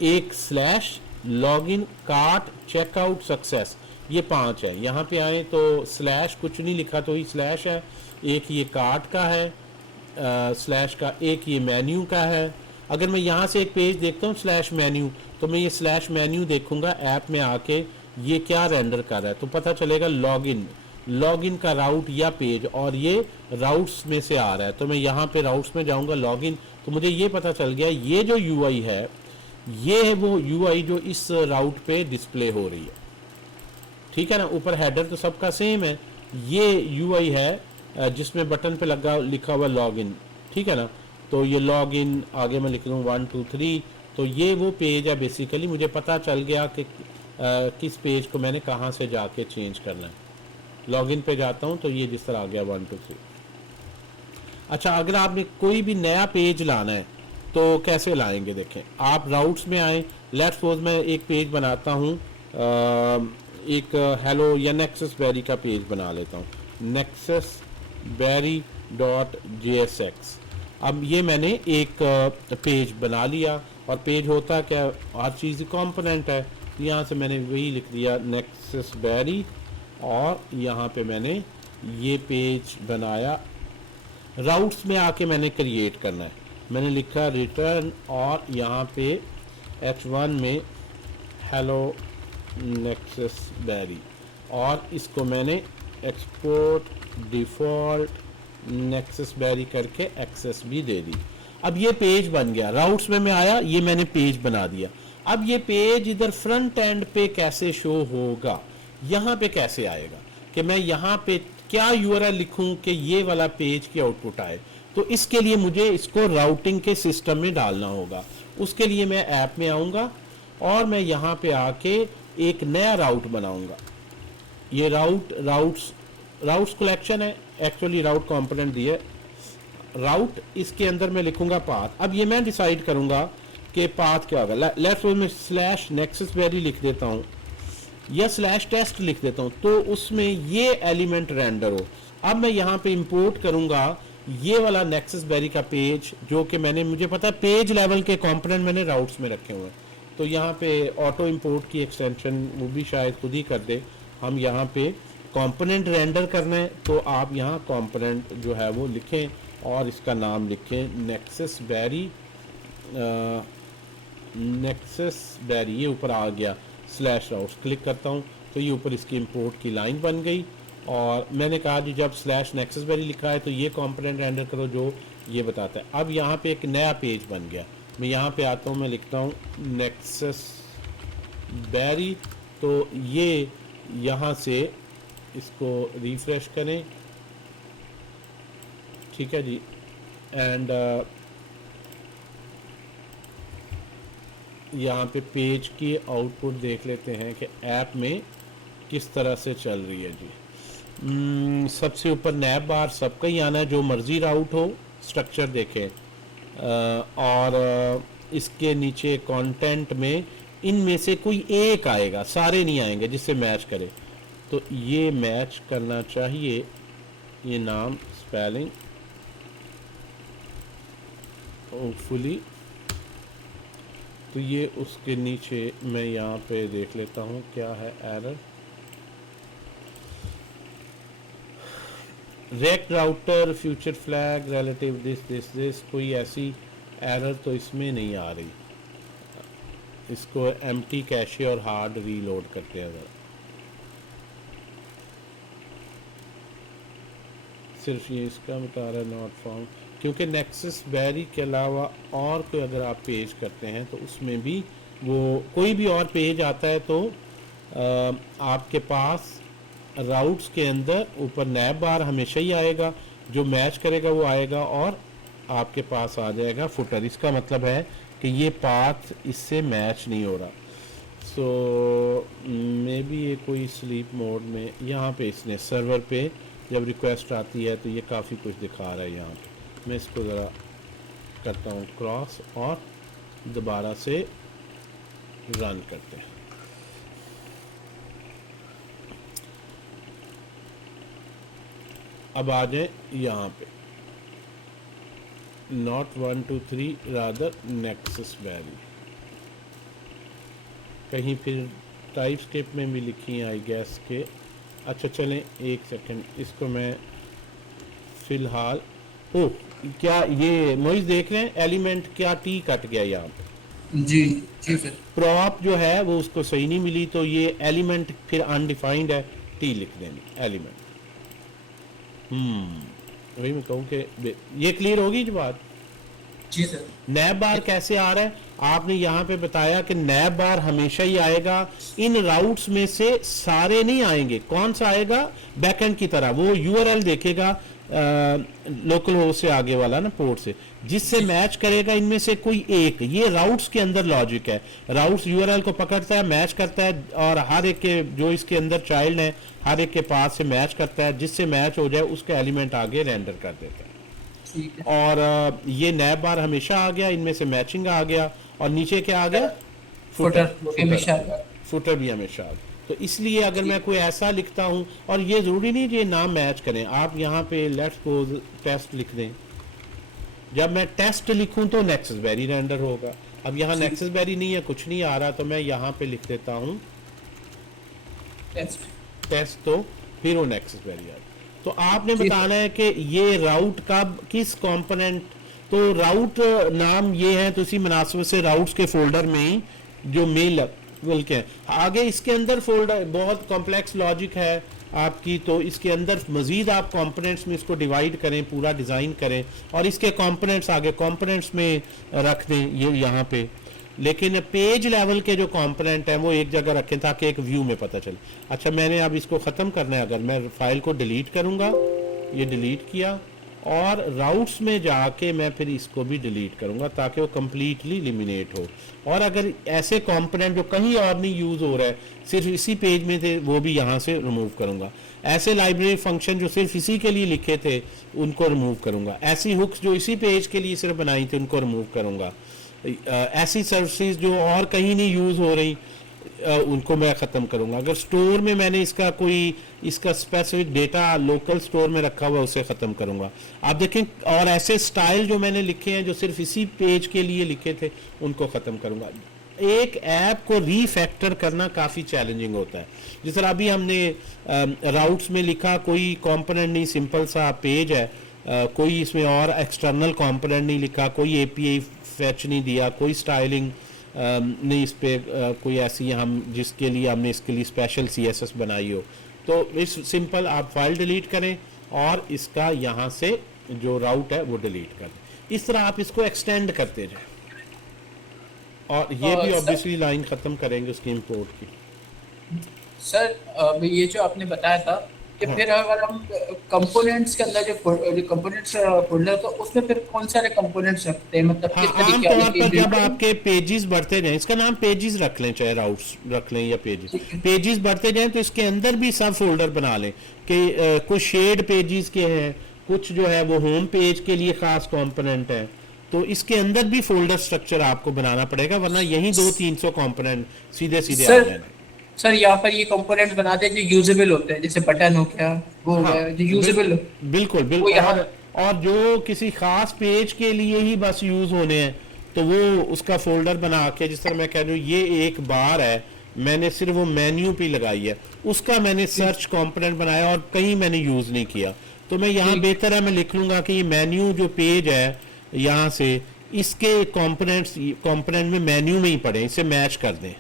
एक slash, login, cart, checkout, success, ये 5 है। यहाँ पे आए तो स्लैश कुछ नहीं लिखा तो ही स्लैश है, एक ये कार्ट का है स्लैश का, एक ये मेन्यू का है। अगर मैं यहाँ से एक पेज देखता हूँ स्लैश मेन्यू, तो मैं ये स्लैश मेन्यू देखूंगा ऐप में आके ये क्या रेंडर कर रहा है, तो पता चलेगा लॉगिन, लॉगिन का राउट या पेज, और ये राउट्स में से आ रहा है। तो मैं यहाँ पे राउट्स में जाऊँगा लॉगिन, तो मुझे ये पता चल गया ये जो यूआई है ये है वो यूआई जो इस राउट पे डिस्प्ले हो रही है, ठीक है ना। ऊपर हेडर तो सबका सेम है, ये यूआई है जिसमें बटन पे लगा लिखा हुआ लॉगिन, ठीक है ना। तो ये लॉगिन आगे मैं लिख दूँ 1 2 3, तो ये वो पेज है बेसिकली, मुझे पता चल गया कि किस पेज को मैंने कहाँ से जाके चेंज करना है। लॉगिन पे जाता हूँ तो ये जिस तरह आ गया 1 2 3। अच्छा, अगर आपने कोई भी नया पेज लाना है तो कैसे लाएंगे, देखें आप राउट्स में आए। लेट्स सपोज मैं एक पेज बनाता हूँ, एक हेलो या नेक्सस बेरी का पेज बना लेता हूँ, नेक्सस बेरी डॉट JSX। अब ये मैंने एक पेज बना लिया, और पेज होता क्या, हर चीज़ कंपोनेंट है। यहाँ से मैंने वही लिख दिया नेक्सस बेरी, और यहाँ पे मैंने ये पेज बनाया। राउट्स में आके मैंने क्रिएट करना है, मैंने लिखा रिटर्न, और यहाँ पे H1 में हेलो नेक्सस बेरी, और इसको मैंने एक्सपोर्ट डिफ़ॉल्ट नेक्सस बेरी करके एक्सेस भी दे दी। अब ये पेज बन गया, राउट्स में मैं आया, ये मैंने पेज बना दिया। अब ये पेज इधर फ्रंट एंड पे कैसे शो होगा, यहाँ पे कैसे आएगा, कि मैं यहाँ पे क्या URL लिखूं कि ये वाला पेज की आउटपुट आए। तो इसके लिए मुझे इसको राउटिंग के सिस्टम में डालना होगा। उसके लिए मैं ऐप में आऊँगा, और मैं यहाँ पे आके एक नया राउट बनाऊँगा। ये राउट्स कलेक्शन है, एक्चुअली राउट कंपोनेंट दिए राउट, इसके अंदर मैं लिखूंगा पाथ। अब ये मैं डिसाइड करूंगा कि पाथ क्या होगा। लेट्स सपोज मैं स्लैश नेक्सस बेरी लिख देता हूँ, या स्लैश टेस्ट लिख देता हूँ, तो उसमें ये एलिमेंट रेंडर हो। अब मैं यहाँ पे इंपोर्ट करूंगा ये वाला नेक्सस बेरी का पेज, जो कि मुझे पता है पेज लेवल के कंपोनेंट मैंने राउट्स में रखे हुए हैं। तो यहाँ पे ऑटो इंपोर्ट की एक्सटेंशन वो भी शायद खुद ही कर दे। हम यहाँ पे कंपोनेंट रेंडर करना है, तो आप यहाँ कंपोनेंट जो है वो लिखें, और इसका नाम लिखें नेक्सस बेरी। ये ऊपर आ गया स्लैश राउट्स, क्लिक करता हूँ तो ये ऊपर इसकी इंपोर्ट की लाइन बन गई। और मैंने कहा कि जब स्लैश नेक्सस बेरी लिखा है तो ये कंपोनेंट रेंडर करो जो ये बताता है। अब यहाँ पे एक नया पेज बन गया, मैं यहाँ पे आता हूँ, मैं लिखता हूँ नेक्सस बेरी। तो ये यहाँ से इसको रिफ्रेश करें, ठीक है जी। एंड यहाँ पे पेज की आउटपुट देख लेते हैं कि ऐप में किस तरह से चल रही है जी। सबसे ऊपर नैब बार सबका ही आना है, जो मर्जी राउट हो, स्ट्रक्चर देखें। और इसके नीचे कंटेंट में इनमें से कोई एक आएगा, सारे नहीं आएंगे, जिससे मैच करे। तो ये मैच करना चाहिए, ये नाम स्पेलिंग होपफुली। तो ये उसके नीचे मैं यहाँ पे देख लेता हूँ क्या है error. React router future flag relative this, कोई ऐसी एरर तो इसमें नहीं आ रही। इसको एम्प्टी कैशे और हार्ड रीलोड करते हैं ज़रा। सिर्फ ये इसका बता रहा है नॉट फाउंड, क्योंकि नेक्सस बेरी के अलावा और कोई अगर आप पेज करते हैं तो उसमें भी वो कोई भी और पेज आता है तो आपके पास राउट्स के अंदर ऊपर नैब बार हमेशा ही आएगा, जो मैच करेगा वो आएगा, और आपके पास आ जाएगा फुटर। इसका मतलब है कि ये पाथ इससे मैच नहीं हो रहा। सो मे बी ये कोई स्लीप मोड में, यहाँ पे इसने सर्वर पे जब रिक्वेस्ट आती है तो ये काफ़ी कुछ दिखा रहा है यहाँ पे। मैं इसको ज़रा करता हूँ क्रॉस, और दोबारा से रन करते हैं। अब आ जाए यहाँ पे, नॉट 1 2 3 रादर नेक्सस बेरी। कहीं फिर टाइप स्क्रिप्ट में भी लिखी है आई गेस के। अच्छा चलें एक सेकंड, इसको मैं फ़िलहाल, ओह क्या ये मोइज देख रहे हैं एलिमेंट क्या टी कट गया यहाँ पे। जी जी सर। प्रॉप जो है वो उसको सही नहीं मिली, तो ये एलिमेंट फिर अनडिफाइंड है, टी लिख देंगे एलिमेंट। वही मैं कहूँ कि ये क्लियर होगी जो बात। जी सर। नैब बार कैसे आ रहा है, आपने यहाँ पे बताया कि नैब बार हमेशा ही आएगा। इन राउट्स में से सारे नहीं आएंगे, कौन सा आएगा बैकएंड की तरह, वो URL देखेगा लोकल होस्ट से आगे वाला ना पोर्ट से, जिससे मैच करेगा इनमें से कोई एक। ये राउट्स के अंदर लॉजिक है, राउट्स यूआरएल को पकड़ता है, मैच करता है, और हर एक के जो इसके अंदर चाइल्ड है हर एक के पास से मैच करता है, जिससे मैच हो जाए उसका एलिमेंट आगे रेंडर कर देता है। ठीक है। और ये नैब बार हमेशा आ गया, इनमें से मैचिंग आ गया, और नीचे क्या आ गया, फुटर फुटर हमेशा। फुटर भी हमेशा आ गया। तो इसलिए अगर मैं कोई ऐसा लिखता हूँ, और ये ज़रूरी नहीं कि ये नाम मैच करें, आप यहाँ पे लेट्स सपोज टेस्ट लिख दें। जब मैं टेस्ट लिखूं तो नेक्सस बेरी रेंडर होगा। अब यहाँ नेक्सस बेरी नहीं है, कुछ नहीं आ रहा, तो मैं यहाँ पे लिख देता हूँ टेस्ट, तो फिर वो नेक्सस बेरी आ। तो आपने बताना है कि ये राउट कब किस कंपोनेंट, तो राउट नाम ये है, तो इसी मुनासिबत से राउट्स के फोल्डर में ही जो मेल बोल के आगे इसके अंदर फोल्डर बहुत कॉम्प्लेक्स लॉजिक है आपकी, तो इसके अंदर मजीद आप कंपोनेंट्स में इसको डिवाइड करें, पूरा डिज़ाइन करें, और इसके कंपोनेंट्स आगे कंपोनेंट्स में रख दें ये यहाँ पे। लेकिन पेज लेवल के जो कंपोनेंट हैं वो एक जगह रखें ताकि एक व्यू में पता चले। अच्छा, मैंने अब इसको ख़त्म करना है, अगर मैं फाइल को डिलीट करूँगा, ये डिलीट किया, और राउट्स में जाके मैं फिर इसको भी डिलीट करूँगा ताकि वो कम्प्लीटली एलिमिनेट हो। और अगर ऐसे कंपोनेंट जो कहीं और नहीं यूज़ हो रहा है, सिर्फ इसी पेज में थे, वो भी यहाँ से रिमूव करूँगा। ऐसे लाइब्रेरी फंक्शन जो सिर्फ इसी के लिए लिखे थे उनको रिमूव करूँगा। ऐसी हुक्स जो इसी पेज के लिए सिर्फ बनाई थी उनको रिमूव करूँगा। ऐसी सर्विसेज जो और कहीं नहीं यूज़ हो रही उनको मैं ख़त्म करूँगा। अगर स्टोर में मैंने इसका स्पेसिफिक डेटा लोकल स्टोर में रखा हुआ उसे ख़त्म करूँगा। आप देखें, और ऐसे स्टाइल जो मैंने लिखे हैं जो सिर्फ इसी पेज के लिए लिखे थे उनको ख़त्म करूँगा। एक ऐप को रीफैक्टर करना काफ़ी चैलेंजिंग होता है। जिस तरह अभी हमने राउट्स में लिखा, कोई कंपोनेंट नहीं, सिंपल सा पेज है, कोई इसमें और एक्सटर्नल कंपोनेंट नहीं लिखा, कोई एपीआई फैच नहीं दिया, कोई स्टाइलिंग नहीं इस पे कोई ऐसी हम जिसके लिए हमने इसके लिए स्पेशल सीएसएस बनाई हो। तो इस सिंपल आप फाइल डिलीट करें और इसका यहाँ से जो राउट है वो डिलीट कर दें। इस तरह आप इसको एक्सटेंड करते जाएं, और ये भी ऑब्वियसली लाइन ख़त्म करेंगे उसकी इंपोर्ट की। सर ये जो आपने बताया था कि फिर अगर हम कंपोनेंट्स के अंदर जो कंपोनेंट्स फोल्डर, तो उसमें फिर कौन सारे कंपोनेंट्स रखते हैं, मतलब हाँ, किस तरीके आमतौर पर जब के? आपके पेजेस बढ़ते जाएं, इसका नाम पेजेस रख लें, चाहे राउट्स रख लें या पेजेस, पेजेस बढ़ते जाएं तो इसके अंदर भी सब फोल्डर बना लें कि कुछ शेड पेजेस के हैं, कुछ जो है वो होम पेज के लिए खास कंपोनेंट है, तो इसके अंदर भी फोल्डर स्ट्रक्चर आपको बनाना पड़ेगा, वरना यही 200-300 कंपोनेंट सीधे सीधे आ जाएंगे। सर यहाँ पर ये कंपोनेंट बनाते हैं जो यूजेबल होते हैं, जैसे बटन हो गया, वो हो हाँ, गया जो यूजेबल हो, बिल्कुल वो बिल्कुल। यहाँ और जो किसी खास पेज के लिए ही बस यूज होने हैं तो वो उसका फोल्डर बना के, जिस तरह मैं कह रही हूँ ये एक बार है, मैंने सिर्फ वो मेन्यू पे लगाई है, उसका मैंने सर्च कंपोनेंट बनाया और कहीं मैंने यूज नहीं किया, तो मैं यहाँ बेहतर है मैं लिख लूंगा कि ये मेन्यू जो पेज है यहाँ से इसके कंपोनेंट में मेन्यू में ही पड़े, इसे मैच कर दें।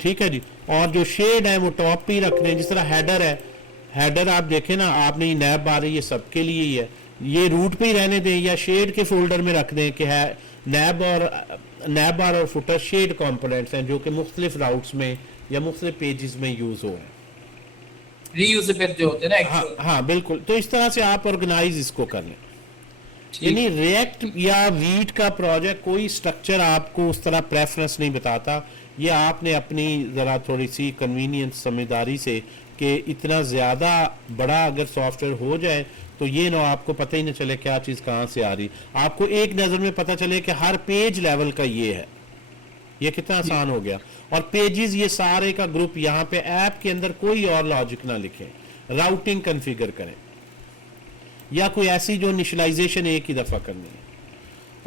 ठीक है जी। और जो शेड है वो टॉप पे ही रख दें, जिस तरह हेडर है, हेडर आप देखें ना, आपने ये नैब बार है ये सबके लिए ही है, ये रूट पे ही रहने दें या शेड के फोल्डर में रख दें कि है नैब बार और फुटर शेड कंपोनेंट्स हैं जो कि मुख्तलिफ राउट्स में या मुख्तलिफ पेजेस में यूज हो रहे हैं, रीयूजेबल जो होते हैं ना। हाँ हाँ बिल्कुल। तो इस तरह से आप ऑर्गेनाइज इसको कर लें। यानी रिएक्ट या वीट का प्रोजेक्ट कोई स्ट्रक्चर आपको उस तरह प्रेफरेंस नहीं बताता, ये आपने अपनी ज़रा थोड़ी सी कन्वीनियंस समझदारी से कि इतना ज़्यादा बड़ा अगर सॉफ्टवेयर हो जाए तो ये ना आपको पता ही ना चले क्या चीज़ कहाँ से आ रही, आपको एक नज़र में पता चले कि हर पेज लेवल का ये है, ये कितना आसान हो गया। और पेजेस ये सारे का ग्रुप यहाँ पे ऐप के अंदर कोई और लॉजिक ना लिखें, राउटिंग कन्फिगर करें या कोई ऐसी जो इनिशियलाइजेशन एक ही दफ़ा करनी है।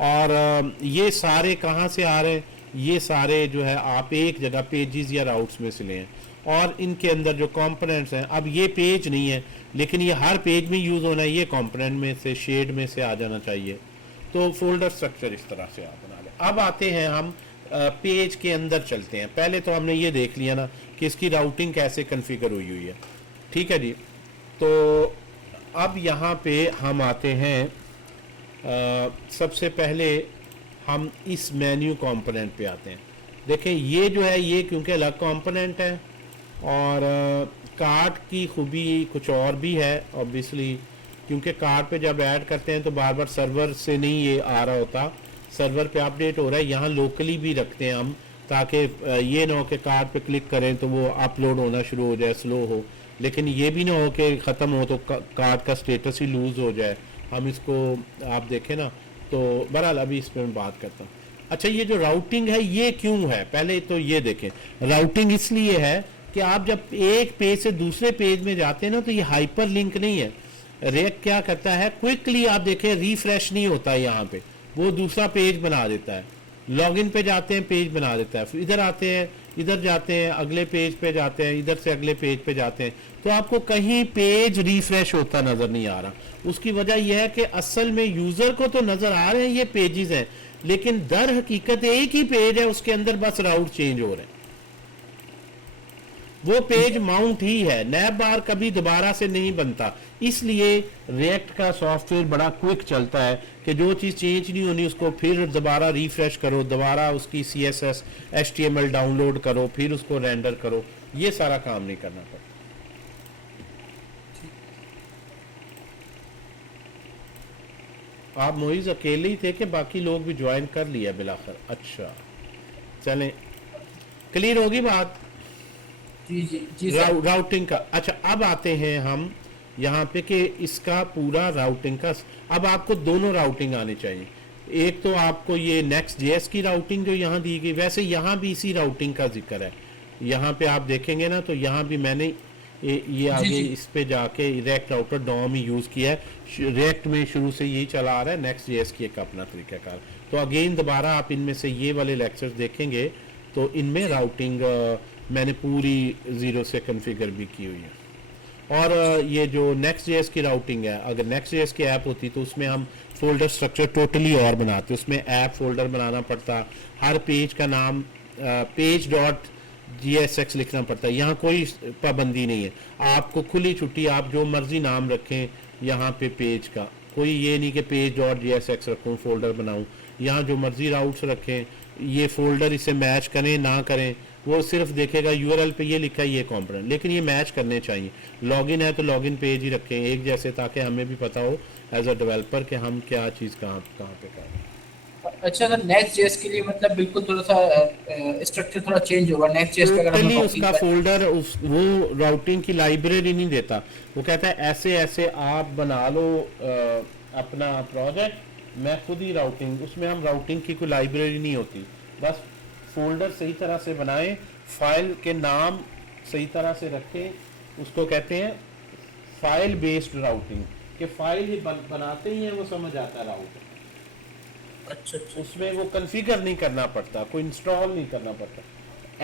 और ये सारे कहाँ से आ रहे हैं, ये सारे जो है आप एक जगह पेजेस या राउट्स में से लें, और इनके अंदर जो कंपोनेंट्स हैं, अब ये पेज नहीं है लेकिन ये हर पेज में यूज़ होना है, ये कंपोनेंट में से शेड में से आ जाना चाहिए। तो फोल्डर स्ट्रक्चर इस तरह से आप बना लें। अब आते हैं हम पेज के अंदर चलते हैं। पहले तो हमने ये देख लिया ना कि इसकी राउटिंग कैसे कन्फिगर हुई हुई है, ठीक है जी। तो अब यहाँ पे हम आते हैं, सबसे पहले हम इस मेन्यू कंपोनेंट पे आते हैं। देखें ये जो है ये क्योंकि अलग कंपोनेंट है, और कार्ट की खूबी कुछ और भी है ऑब्वियसली, क्योंकि कार्ड पे जब ऐड करते हैं तो बार बार सर्वर से नहीं ये आ रहा होता, सर्वर पे अपडेट हो रहा है, यहाँ लोकली भी रखते हैं हम, ताकि ये ना हो कि कार्ड पे क्लिक करें तो वो अपलोड होना शुरू हो जाए, स्लो हो, लेकिन ये भी ना हो कि ख़त्म हो तो कार्ड का स्टेटस ही लूज़ हो जाए। हम इसको आप देखें ना, तो बहरहाल अभी इस पर मैं बात करता हूँ। अच्छा, ये जो राउटिंग है ये क्यों है, पहले तो ये देखें। राउटिंग इसलिए है कि आप जब एक पेज से दूसरे पेज में जाते हैं ना, तो ये हाइपर लिंक नहीं है। रिएक्ट क्या करता है, क्विकली आप देखें रिफ्रेश नहीं होता है यहाँ पे, वो दूसरा पेज बना देता है। लॉगिन पे जाते हैं, पेज बना देता है, फिर इधर आते हैं, इधर जाते हैं, अगले पेज पे जाते हैं, इधर से अगले पेज पे जाते हैं, तो आपको कहीं पेज रिफ्रेश होता नजर नहीं आ रहा। उसकी वजह यह है कि असल में यूजर को तो नजर आ रहे हैं ये पेजेस हैं, लेकिन दर हकीकत एक ही पेज है, उसके अंदर बस राउट चेंज हो रहे हैं। वो पेज माउंट ही है, नैब बार कभी दोबारा से नहीं बनता। इसलिए रिएक्ट का सॉफ्टवेयर बड़ा क्विक चलता है कि जो चीज़ चेंज नहीं होनी उसको फिर दोबारा रिफ्रेश करो, दोबारा उसकी CSS HTML डाउनलोड करो, फिर उसको रेंडर करो, ये सारा काम नहीं करना पड़ता। आप मोइज अकेले ही थे कि बाकी लोग भी ज्वाइन कर लिया बिलाखिर? अच्छा, चलें, क्लियर होगी बात जी जी जी सर। राउटिंग का। अच्छा, अब आते हैं हम यहाँ पे कि इसका पूरा राउटिंग का, अब आपको दोनों राउटिंग आने चाहिए। एक तो आपको ये Next.js की राउटिंग जो यहाँ दी गई, वैसे यहाँ भी इसी राउटिंग का जिक्र है। यहाँ पे आप देखेंगे ना, तो यहाँ भी मैंने ये जी आगे जी इस पे जाके रिएक्ट राउटर डॉम ही यूज़ किया है। रिएक्ट में शुरू से यही चला आ रहा है, Next.js की एक अपना तरीक़ाकार। तो अगेन दोबारा आप इनमें से ये वाले लेक्चर्स देखेंगे तो इनमें राउटिंग मैंने पूरी ज़ीरो से कन्फिगर भी की हुई है। और ये जो Next.js की राउटिंग है, अगर Next.js की ऐप होती तो उसमें हम फोल्डर स्ट्रक्चर टोटली और बनाते, उसमें ऐप फोल्डर बनाना पड़ता, हर पेज का नाम page.jsx लिखना पड़ता है। यहाँ कोई पाबंदी नहीं है, आपको खुली छुट्टी, आप जो मर्जी नाम रखें यहाँ पे पेज का, कोई ये नहीं कि page.jsx रखूँ, फोल्डर बनाऊँ। यहाँ जो मर्जी राउट्स रखें, ये फोल्डर इसे मैच करें ना करें, वो सिर्फ देखेगा URL पे ये लिखा है ये कंपोनेंट, लेकिन ये मैच करने चाहिए। लॉगिन है तो लॉगिन पेज ही रखें एक जैसे, ताकि हमें भी पता हो एज अ डेवलपर कि हम क्या चीज़ कहाँ कहाँ पे कर रहे हैं। अच्छा सर, Next.js के लिए मतलब बिल्कुल थोड़ा सा स्ट्रक्चर थोड़ा चेंज होगा Next.js का, अगर हम टोटली राउटिंग उसका कर। फोल्डर वो राउटिंग की लाइब्रेरी नहीं देता, वो कहता है ऐसे ऐसे आप बना लो अपना प्रोजेक्ट, मैं खुद ही राउटिंग, उसमें हम राउटिंग की कोई लाइब्रेरी नहीं होती, बस फोल्डर सही तरह से बनाएं, फाइल के नाम सही तरह से रखें, उसको कहते हैं फाइल बेस्ड राउटिंग, कि फाइल ही बनाते ही हैं वो समझ आता है राउट। अच्छा अच्छा। उसमें वो कन्फिगर नहीं करना पड़ता, कोई इंस्टॉल नहीं करना पड़ता।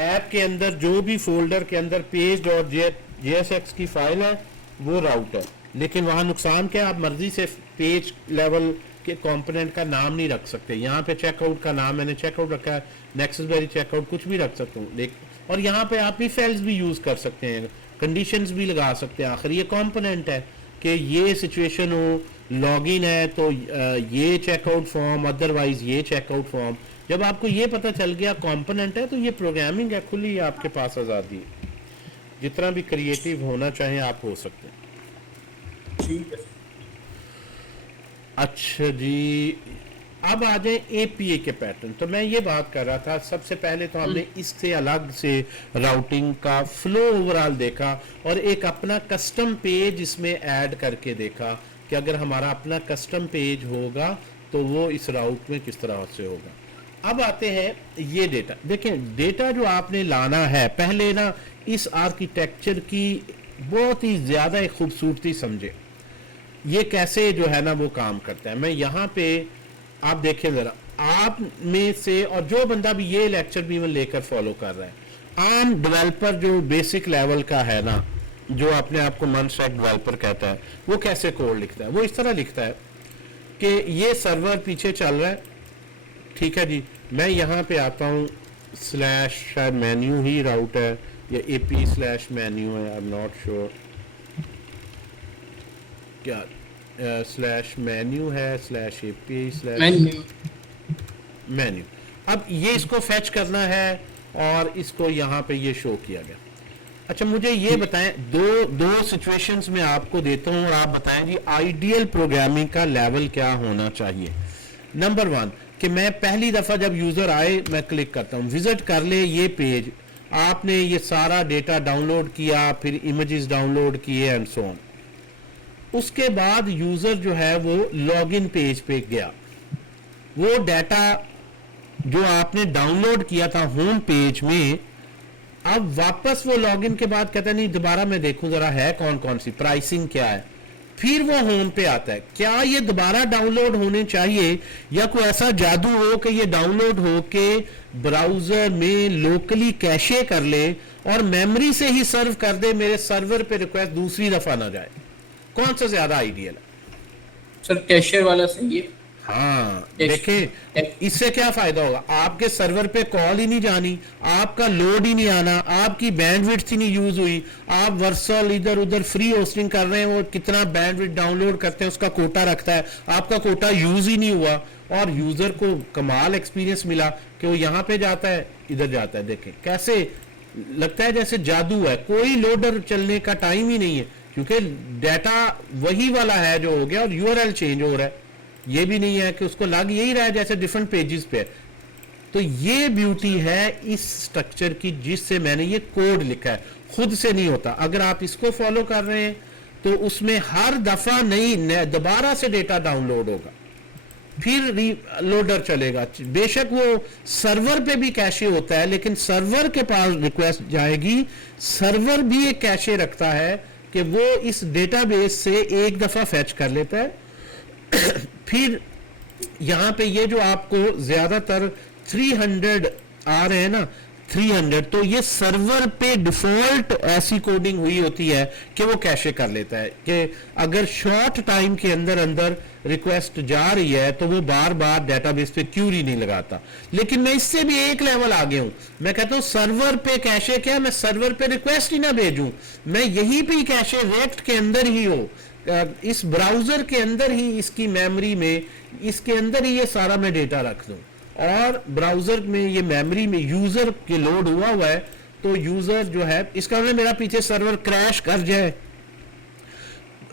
ऐप के अंदर जो भी फोल्डर के अंदर page.jsx की फाइल है वो राउट है, लेकिन वहाँ नुकसान क्या है, आप मर्जी से पेज लेवल के कंपोनेंट का नाम नहीं रख सकते। यहाँ पे चेकआउट का नाम मैंने चेकआउट रखा है, नेक्ससबेरी चेकआउट, कुछ भी रख सकता हूँ। और यहाँ पे आप if else भी यूज़ कर सकते हैं, कंडीशंस भी लगा सकते हैं। आखिर ये कंपोनेंट है कि ये सिचुएशन हो, लॉगिन है तो ये चेकआउट फॉर्म, अदरवाइज ये चेकआउट फॉर्म। जब आपको ये पता चल गया कंपोनेंट है, तो ये प्रोग्रामिंग है, खुली आपके पास आज़ादी है, जितना भी क्रिएटिव होना चाहें आप हो सकते हैं। ठीक है। अच्छा जी, अब आ जाए API के पैटर्न। तो मैं ये बात कर रहा था, सबसे पहले तो हमने इससे अलग से राउटिंग का फ्लो ओवरऑल देखा, और एक अपना कस्टम पेज इसमें ऐड करके देखा कि अगर हमारा अपना कस्टम पेज होगा तो वो इस राउट में किस तरह से होगा। अब आते हैं ये डेटा। देखें, डेटा जो आपने लाना है, पहले ना इस आर्किटेक्चर की बहुत ही ज़्यादा एक खूबसूरती समझे, ये कैसे जो है ना वो काम करता है। मैं यहाँ पे आप देखें ज़रा, आप में से और जो बंदा भी ये लेक्चर भी मैं लेकर फॉलो कर रहा है, आम डेवलपर जो बेसिक लेवल का है ना, जो अपने आप को मन स्टैक डेवलपर कहता है, वो कैसे कोड लिखता है? वो इस तरह लिखता है कि ये सर्वर पीछे चल रहा है, ठीक है जी, मैं यहाँ पे आता हूँ, स्लैश शायद मेन्यू ही राउट है या AP/मेन्यू है, आई एम नॉट श्योर क्या, स्लैश मेन्यू है, /API/मेन्यू। अब ये इसको फेच करना है और इसको यहाँ पे ये शो किया गया। अच्छा मुझे ये बताएं, दो दो सिचुएशंस में आपको देता हूं और आप बताएं जी आइडियल प्रोग्रामिंग का लेवल क्या होना चाहिए। नंबर वन, कि मैं पहली दफ़ा जब यूज़र आए मैं क्लिक करता हूँ, विजिट कर ले ये पेज, आपने ये सारा डेटा डाउनलोड किया, फिर इमेजेस डाउनलोड किए एंड सो ऑन। उसके बाद यूज़र जो है वो लॉगिन पेज पे गया, वो डाटा जो आपने डाउनलोड किया था होम पेज में, अब वापस वो लॉगिन के बाद कहता है नहीं दोबारा मैं देखूं जरा है कौन कौन सी, प्राइसिंग क्या है, फिर वो होम पे आता है। क्या ये दोबारा डाउनलोड होने चाहिए या कोई ऐसा जादू हो कि ये डाउनलोड हो के ब्राउजर में लोकली कैशे कर ले और मेमोरी से ही सर्व कर दे, मेरे सर्वर पे रिक्वेस्ट दूसरी दफा ना जाए? कौन सा ज्यादा आइडियल है? सर कैशियर वाला सही है। हाँ देखें, इससे क्या फायदा होगा, आपके सर्वर पे कॉल ही नहीं जानी, आपका लोड ही नहीं आना, आपकी बैंडविड्थ ही नहीं यूज हुई, आप वर्सल इधर उधर फ्री होस्टिंग कर रहे हैं, वो कितना बैंडविड्थ डाउनलोड करते हैं उसका कोटा रखता है, आपका कोटा यूज ही नहीं हुआ और यूजर को कमाल एक्सपीरियंस मिला कि वो यहाँ पे जाता है इधर जाता है। देखें कैसे लगता है जैसे जादू है, कोई लोडर चलने का टाइम ही नहीं है क्योंकि डाटा वही वाला है जो हो गया और यूआरएल चेंज हो रहा है, ये भी नहीं है कि उसको लग यही रहा है जैसे डिफरेंट पेजेस पे। तो ये ब्यूटी है इस स्ट्रक्चर की जिससे मैंने ये कोड लिखा है, खुद से नहीं होता। अगर आप इसको फॉलो कर रहे हैं तो उसमें हर दफा नई दोबारा से डेटा डाउनलोड होगा, फिर लोडर चलेगा। बेशक वो सर्वर पे भी कैशे होता है लेकिन सर्वर के पास रिक्वेस्ट जाएगी, सर्वर भी एक कैशे रखता है कि वो इस डेटाबेस से एक दफा फेच कर लेता है। फिर यहां पे ये जो आपको ज्यादातर 300 आ रहे हैं ना, 300, तो ये सर्वर पे डिफॉल्ट ऐसी कोडिंग हुई होती है कि वो कैशे कर लेता है कि अगर शॉर्ट टाइम के अंदर अंदर रिक्वेस्ट जा रही है तो वो बार बार डेटाबेस पे क्यूरी नहीं लगाता। लेकिन मैं इससे भी एक लेवल आगे हूं, मैं कहता हूं सर्वर पे कैशे क्या, मैं सर्वर पे रिक्वेस्ट ही ना भेजूं, मैं यहीं पे कैशे रेक्ट के अंदर ही हो, इस ब्राउजर के अंदर ही इसकी मेमोरी में इसके अंदर ही ये सारा मैं डेटा रख दूं और ब्राउजर में ये मेमोरी में यूजर के लोड हुआ है तो यूजर जो है, इसका मतलब मेरा पीछे सर्वर क्रैश कर जाए,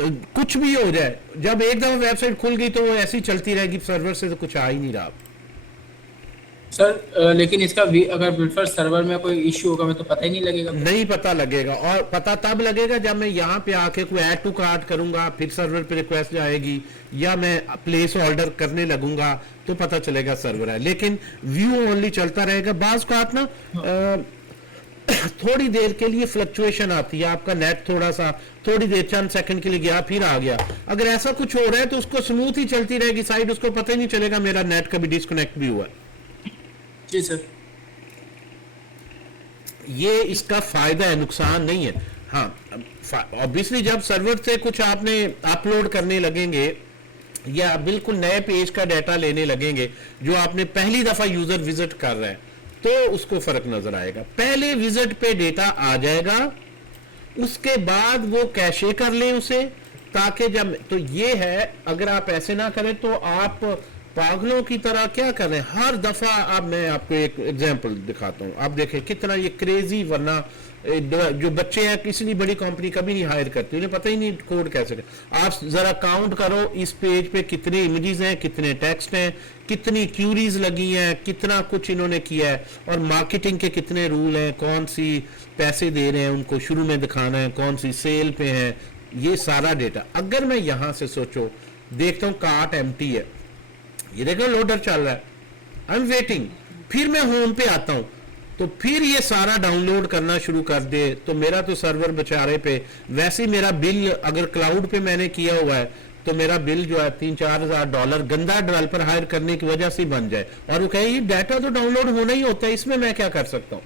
कुछ भी हो जाए, जब एक दफा वेबसाइट खुल गई तो वो ऐसी चलती रहेगी, सर्वर से तो कुछ आ ही नहीं रहा। सर लेकिन इसका अगर बिल्डफर सर्वर में कोई इश्यू होगा मैं तो पता ही नहीं लगेगा। नहीं पता लगेगा, और पता तब लगेगा जब मैं यहाँ पे आके कोई ऐड टू कार्ट करूंगा, फिर सर्वर पे रिक्वेस्ट जाएगी या मैं प्लेस ऑर्डर करने लगूंगा तो पता चलेगा सर्वर है। लेकिन व्यू ओनली चलता रहेगा। बाज का ना थोड़ी देर के लिए फ्लक्चुएशन आती है, आपका नेट थोड़ी देर चंद सेकंड के लिए गया फिर आ गया, अगर ऐसा कुछ हो रहा है तो उसको स्मूथ ही चलती रहेगी साइड, उसको पता ही नहीं चलेगा मेरा नेट कभी डिस्कनेक्ट भी हुआ है। जी सर, ये इसका फायदा है, नुकसान नहीं है। हाँ ऑब्वियसली जब सर्वर से कुछ आपने अपलोड करने लगेंगे या बिल्कुल नए पेज का डाटा लेने लगेंगे जो आपने पहली दफा यूजर विजिट कर रहा है तो उसको फर्क नजर आएगा। पहले विजिट पे डेटा आ जाएगा, उसके बाद वो कैशे कर लें उसे, ताकि जब तो ये है, अगर आप ऐसे ना करें तो आप पागलों की तरह क्या कर रहे हैं हर दफा। अब मैं आपको एक एग्जांपल दिखाता हूं, आप देखें कितना ये क्रेजी, वरना जो बच्चे हैं किसी बड़ी कंपनी कभी नहीं हायर करती, उन्हें पता ही नहीं कोड कैसे कर। आप जरा काउंट करो इस पेज पे कितने इमेजेस हैं, कितने टेक्स्ट हैं, कितनी क्यूरीज लगी हैं, कितना कुछ इन्होंने किया है, और मार्केटिंग के कितने रूल हैं, कौन सी पैसे दे रहे हैं उनको शुरू में दिखाना है, कौन सी सेल पे है, ये सारा डेटा। अगर मैं यहां से सोचो देखता हूं कार्ट एम्प्टी है, ये देखो लोडर चल रहा है, आई एम वेटिंग, फिर मैं होम पे आता हूं तो फिर ये सारा डाउनलोड करना शुरू कर दे तो मेरा तो सर्वर बेचारे पे, वैसे मेरा बिल अगर क्लाउड पे मैंने किया हुआ है तो मेरा बिल जो है $3-4 गंदा डेवलपर हायर करने की वजह से बन जाए, और वो कहे ये डाटा तो डाउनलोड होना ही होता है, इसमें मैं क्या कर सकता हूं।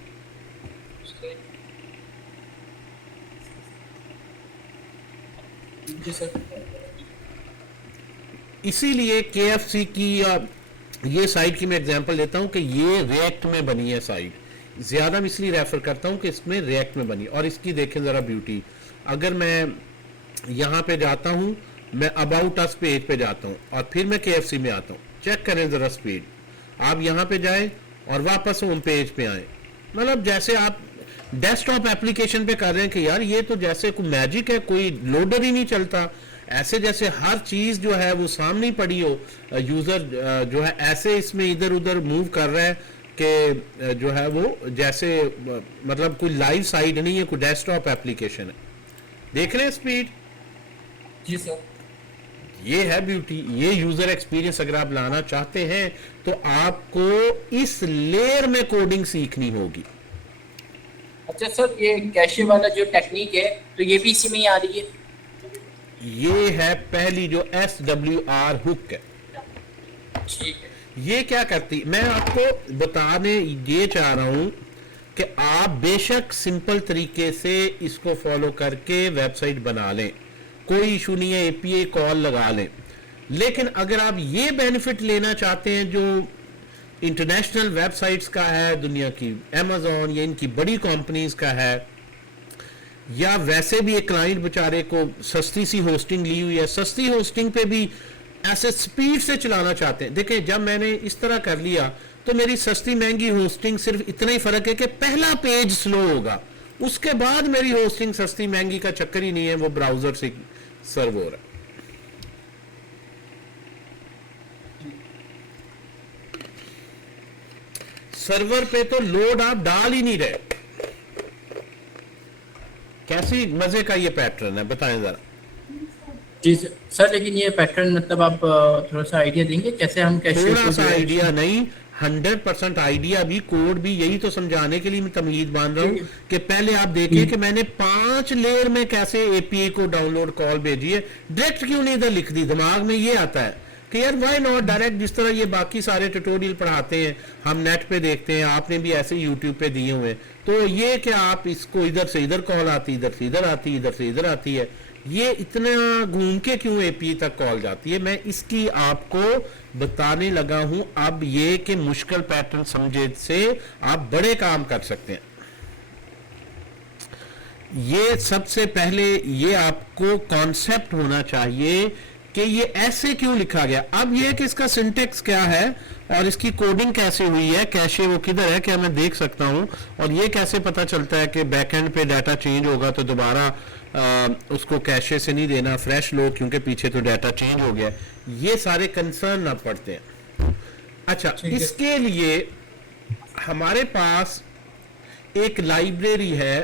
इसीलिए KFC की ये साइट की मैं एग्जांपल लेता हूं कि ये रिएक्ट में बनी है साइट, ज्यादा मैं इसलिए रेफर करता हूं कि इसमें रिएक्ट में बनी। और इसकी देखें जरा ब्यूटी, अगर मैं यहां पे जाता हूं, मैं अबाउट अस पेज पे जाता हूं और फिर मैं KFC में आता हूं, चेक करें जरा स्पीड, आप यहां पे जाएं और वापस होम पेज पे आए, मतलब जैसे आप डेस्कटॉप एप्लीकेशन पे कर रहे हैं कि यार ये तो जैसे कोई मैजिक है, कोई लोडर ही नहीं चलता, ऐसे जैसे हर चीज जो है वो सामने ही पड़ी हो, यूजर जो है ऐसे इसमें इधर उधर मूव कर रहा है कि जो है वो जैसे मतलब कोई लाइव साइट नहीं है, कोई डेस्कटॉप एप्लीकेशन है। देख रहे हैं स्पीड? जी सर। ये है ब्यूटी, ये यूजर एक्सपीरियंस अगर आप लाना चाहते हैं तो आपको इस लेयर में कोडिंग सीखनी होगी। अच्छा सर, ये कैशे वाला जो टेक्निक है तो ये भी इसी में ही आ रही है? ये है पहली जो SWR हुक है। ठीक है। ये क्या करती, मैं आपको बताने ये चाह रहा हूं कि आप बेशक सिंपल तरीके से इसको फॉलो करके वेबसाइट बना लें, कोई इशू नहीं है, API कॉल लगा लें, लेकिन अगर आप ये बेनिफिट लेना चाहते हैं जो इंटरनेशनल वेबसाइट्स का है, दुनिया की Amazon या इनकी बड़ी कंपनीज का है, या वैसे भी एक क्लाइंट बेचारे को सस्ती सी होस्टिंग ली हुई है, सस्ती होस्टिंग पे भी ऐसे स्पीड से चलाना चाहते हैं। देखें, जब मैंने इस तरह कर लिया तो मेरी सस्ती महंगी होस्टिंग सिर्फ इतना ही फर्क है कि पहला पेज स्लो होगा, उसके बाद मेरी होस्टिंग सस्ती महंगी का चक्कर ही नहीं है, वो ब्राउजर से सर्व हो रहा है। सर्वर पे तो लोड आप डाल ही नहीं रहे। कैसी मजे का ये पैटर्न है, बताएं जरा। जी सर, लेकिन ये पैटर्न मतलब आप थोड़ा सा आइडिया देंगे कैसे हम कैसे थोड़ा सा आइडिया नहीं, 100% आइडिया भी, कोड भी, यही तो समझाने के लिए मैं तमीज बांध रहा हूँ कि पहले आप देखिए कि मैंने 5 लेयर में कैसे API को डाउनलोड कॉल भेजी है, डायरेक्ट क्यों नहीं इधर लिख दी। दिमाग में ये आता है कि यार व्हाई नॉट डायरेक्ट, जिस तरह ये बाकी सारे ट्यूटोरियल पढ़ाते हैं, हम नेट पे देखते हैं, आपने भी ऐसे यूट्यूब पे दिए हुए हैं, तो ये कि आप इसको इधर से इधर कॉल आती, इधर से इधर आती, इधर से इधर आती है, ये इतना घूम के क्यों API तक कॉल जाती है, मैं इसकी आपको बताने लगा हूं अब। ये कि मुश्किल पैटर्न समझे से आप बड़े काम कर सकते हैं। ये सबसे पहले ये आपको कॉन्सेप्ट होना चाहिए कि ये ऐसे क्यों लिखा गया। अब ये कि इसका सिंटेक्स क्या है और इसकी कोडिंग कैसे हुई है, कैशे वो किधर है, क्या मैं देख सकता हूं, और ये कैसे पता चलता है कि बैकएंड पे डाटा चेंज होगा तो दोबारा उसको कैशे से नहीं देना, फ्रेश लो क्योंकि पीछे तो डाटा चेंज हो गया। ये सारे कंसर्न ना पड़ते हैं। अच्छा, इसके लिए हमारे पास एक लाइब्रेरी है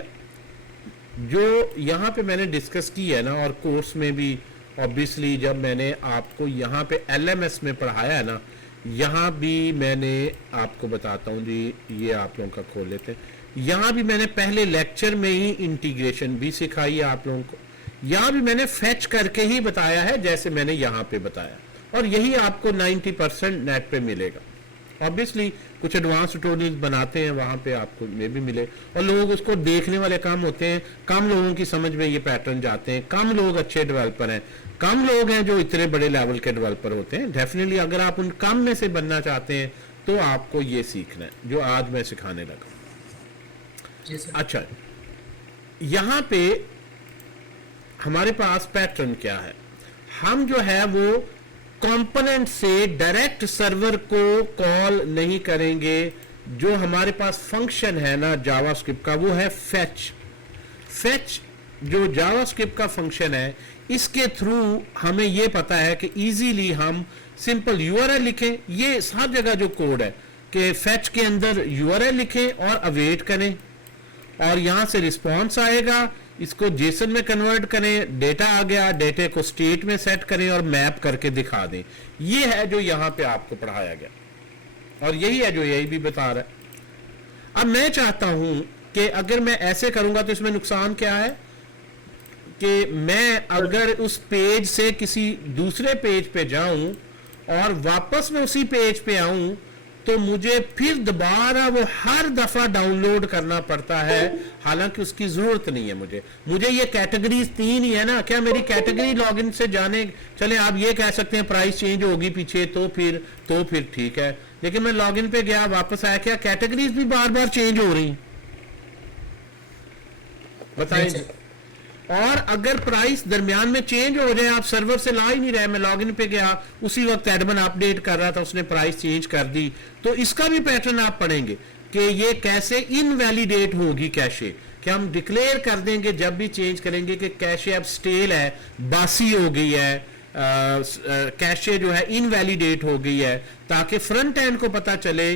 जो यहाँ पे मैंने डिस्कस की है ना, और कोर्स में भी ऑब्वियसली जब मैंने आपको यहाँ पे LMS में पढ़ाया है ना, यहाँ भी मैंने आपको बताता हूँ जी, ये आप लोगों का खोल लेते हैं। यहाँ भी मैंने पहले लेक्चर में ही इंटीग्रेशन भी सिखाई है आप लोगों को, यहाँ भी मैंने फैच करके ही बताया है जैसे मैंने यहाँ पे बताया, और यही आपको 90% नेट पे मिलेगा। ऑब्वियसली कुछ एडवांस ट्यूटोरियल्स बनाते हैं, वहाँ पे आपको ये भी मिले, और लोग उसको देखने वाले कम होते हैं, कम लोगों की समझ में ये पैटर्न जाते हैं, कम लोग अच्छे डेवलपर हैं, कम लोग हैं जो इतने बड़े लेवल के डेवलपर होते हैं। डेफिनेटली अगर आप उन कम में से बनना चाहते हैं तो आपको ये सीखना है जो आज मैं सिखाने लगा। अच्छा, यहाँ पे हमारे पास पैटर्न क्या है, हम जो है वो कंपोनेंट से डायरेक्ट सर्वर को कॉल नहीं करेंगे। जो हमारे पास फंक्शन है ना जावास्क्रिप्ट का, वो है फेच। फेच जो जावास्क्रिप्ट का फंक्शन है, इसके थ्रू हमें ये पता है कि इजीली हम सिंपल URL लिखें। ये हर जगह जो कोड है कि फेच के अंदर URL लिखें और अवेट करें, और यहां से रिस्पॉन्स आएगा, इसको जेसन में कन्वर्ट करें, डेटा आ गया, डेटे को स्टेट में सेट करें और मैप करके दिखा दें। ये है जो यहां पे आपको पढ़ाया गया, और यही है जो यही भी बता रहा है। अब मैं चाहता हूं कि अगर मैं ऐसे करूंगा तो इसमें नुकसान क्या है कि मैं अगर उस पेज से किसी दूसरे पेज पे जाऊं और वापस में उसी पेज पे आऊं तो मुझे फिर दोबारा वो हर दफा डाउनलोड करना पड़ता है, हालांकि उसकी जरूरत नहीं है मुझे ये कैटेगरीज 3 ही है ना। क्या मेरी कैटेगरी लॉगिन से जाने, चले आप ये कह सकते हैं प्राइस चेंज होगी पीछे तो फिर ठीक है, लेकिन मैं लॉगिन पे गया वापस आया, क्या कैटेगरीज भी बार बार चेंज हो रही, बताइए। और अगर प्राइस दरमियान में चेंज हो जाए, आप सर्वर से ला ही नहीं रहे, मैं लॉगिन पे गया उसी वक्त एडमिन अपडेट कर रहा था, उसने प्राइस चेंज कर दी, तो इसका भी पैटर्न आप पढ़ेंगे। कि ये कैसे इनवैलिडेट होगी कैशे, कि हम डिक्लेयर कर देंगे जब भी चेंज करेंगे कि कैशे अब स्टेल है, बासी हो गई है, कैशे जो है इनवैलिडेट हो गई है, ताकि फ्रंट एंड को पता चले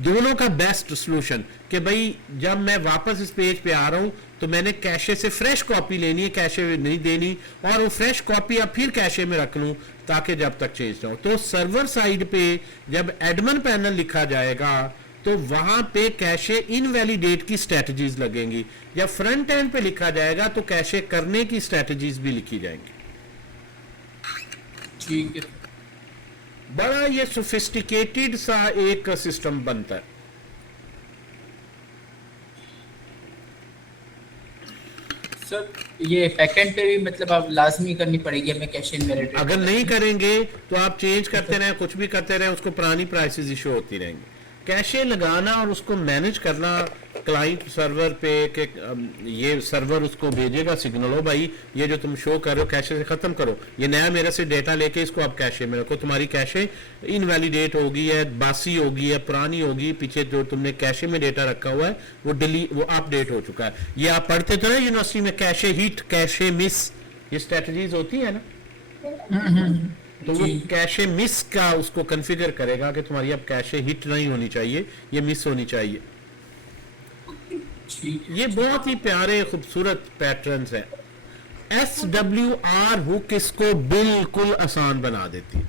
दोनों का बेस्ट सोल्यूशन कि भाई जब मैं वापस इस पेज पे आ रहा हूं तो मैंने कैशे से फ्रेश कॉपी लेनी है, कैशे नहीं देनी, और वो फ्रेश कॉपी अब फिर कैशे में रख लूं ताकि जब तक चेंज ना हो। तो सर्वर साइड पे जब एडमिन पैनल लिखा जाएगा तो वहां पे कैशे इनवैलिडेट की स्ट्रेटजीज लगेंगी, जब फ्रंट एंड पे लिखा जाएगा तो कैशे करने की स्ट्रेटजीज भी लिखी जाएंगी। ठीक है बड़ा ये सोफिस्टिकेटेड सा एक सिस्टम बनता है। सर, ये बैकएंड पे भी मतलब आप लाजमी करनी पड़ेगी हमें कैश इनवैलिडेट। अगर नहीं करेंगे तो आप चेंज करते रहें, कुछ भी करते रहें, उसको पुरानी प्राइसेस इशू होती रहेंगी। कैशे लगाना और उसको मैनेज करना क्लाइंट सर्वर पे के ये सर्वर उसको भेजेगा सिग्नल, हो भाई ये जो तुम शो कर रहे हो कैशे से खत्म करो, ये नया मेरे से डेटा लेके इसको आप कैशे में रखो, तुम्हारी कैशे इनवैलिडेट होगी है, बासी होगी है, पुरानी होगी, पीछे जो तुमने कैशे में डेटा रखा हुआ है वो अपडेट हो चुका है। ये आप पढ़ते तो ना यूनिवर्सिटी में, कैशे हिट, कैशे मिस, ये स्ट्रेटजीज होती है ना। तो वो कैशे मिस का उसको कॉन्फ़िगर करेगा कि तुम्हारी अब कैशे हिट नहीं होनी चाहिए, ये मिस होनी चाहिए। ये बहुत ही प्यारे खूबसूरत पैटर्न्स हैं। SWR हुक इसको बिल्कुल आसान बना देती है।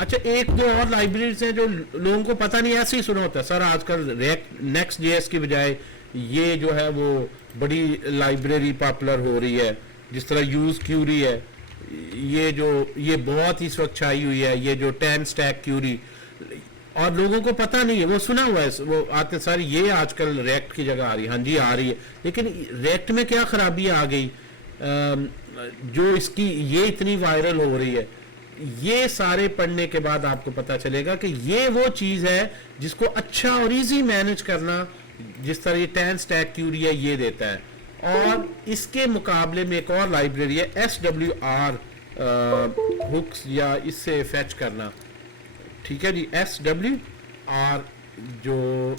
अच्छा, एक दो और लाइब्रेरीज हैं जो लोगों को पता नहीं, ऐसे ही सुना होता है सर आजकल नेक्स्ट जेएस की बजाय ये जो है वो बड़ी लाइब्रेरी पॉपुलर हो रही है, जिस तरह यूज क्यूरी है, ये बहुत ही स्वच्छ आई हुई है, ये जो 10 स्टैक क्यूरी, और लोगों को पता नहीं है, वो सुना हुआ है, वो आते सारी ये आजकल रिएक्ट की जगह आ रही है। हाँ जी आ रही है, लेकिन रिएक्ट में क्या खराबी आ गई जो इसकी ये इतनी वायरल हो रही है। ये सारे पढ़ने के बाद आपको पता चलेगा कि ये वो चीज है जिसको अच्छा और इजी मैनेज करना, जिस तरह ये 10 स्टैक क्यूरी है ये देता है। और इसके मुकाबले में एक और लाइब्रेरी है SWR हुक्स, या इससे फैच करना, ठीक है जी, SWR, जो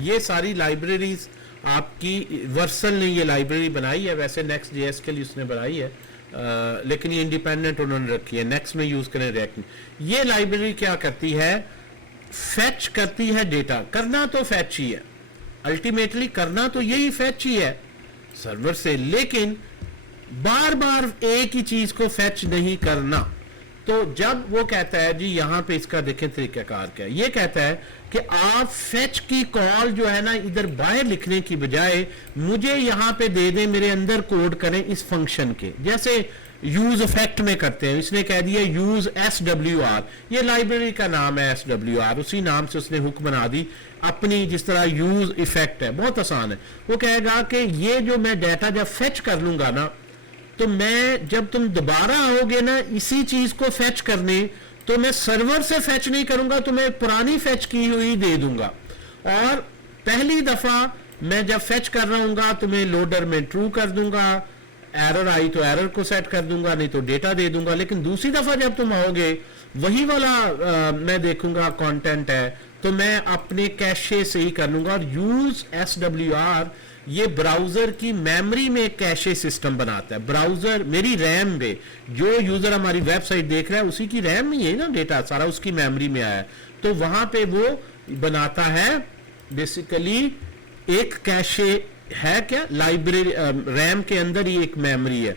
ये सारी लाइब्रेरीज आपकी वर्सल ने ये लाइब्रेरी बनाई है, वैसे नेक्स्ट जेएस के लिए उसने बनाई है, लेकिन ये इंडिपेंडेंट उन्होंने रखी है, नेक्स्ट में यूज करें रिएक्ट में। ये लाइब्रेरी क्या करती है, फैच करती है डेटा, करना तो फैच ही है, अल्टीमेटली करना तो यही फैच ही है सर्वर से, लेकिन बार बार एक ही चीज को फैच नहीं करना। तो जब वो कहता है जी यहां पे इसका देखें तरीकाकार क्या है, ये कहता है कि आप फैच की कॉल जो है ना इधर बाहर लिखने की बजाय मुझे यहां पे दे दें, मेरे अंदर कोड करें इस फंक्शन के, जैसे यूज इफेक्ट में करते हैं। इसने कह दिया यूज SWR, ये लाइब्रेरी का नाम है SWR, उसी नाम से उसने हुक बना दी अपनी, जिस तरह यूज इफेक्ट है, बहुत आसान है। वो कहेगा कि ये जो मैं डाटा जब फेच कर लूंगा ना, तो मैं जब तुम दोबारा आओगे ना इसी चीज को फेच करने, तो मैं सर्वर से फेच नहीं करूंगा, तो मैं पुरानी फेच की हुई दे दूंगा, और पहली दफा मैं जब फेच कर रहा हूंगा तो मैं लोडर में ट्रू कर दूंगा, एरर आई तो एरर को सेट कर दूंगा, नहीं तो डेटा दे दूंगा। लेकिन दूसरी दफा जब तुम आओगे वही वाला मैं देखूंगा कंटेंट है, तो मैं अपने कैशे से ही कर लूंगा। और यूज SWR ये ब्राउजर की मेमोरी में कैशे सिस्टम बनाता है। ब्राउजर मेरी रैम में, जो यूजर हमारी वेबसाइट देख रहा है उसी की रैम में है ना डेटा सारा, उसकी मेमोरी में आया है, तो वहां पे वो बनाता है बेसिकली एक कैशे है, क्या लाइब्रेरी रैम के अंदर ही एक मेमोरी है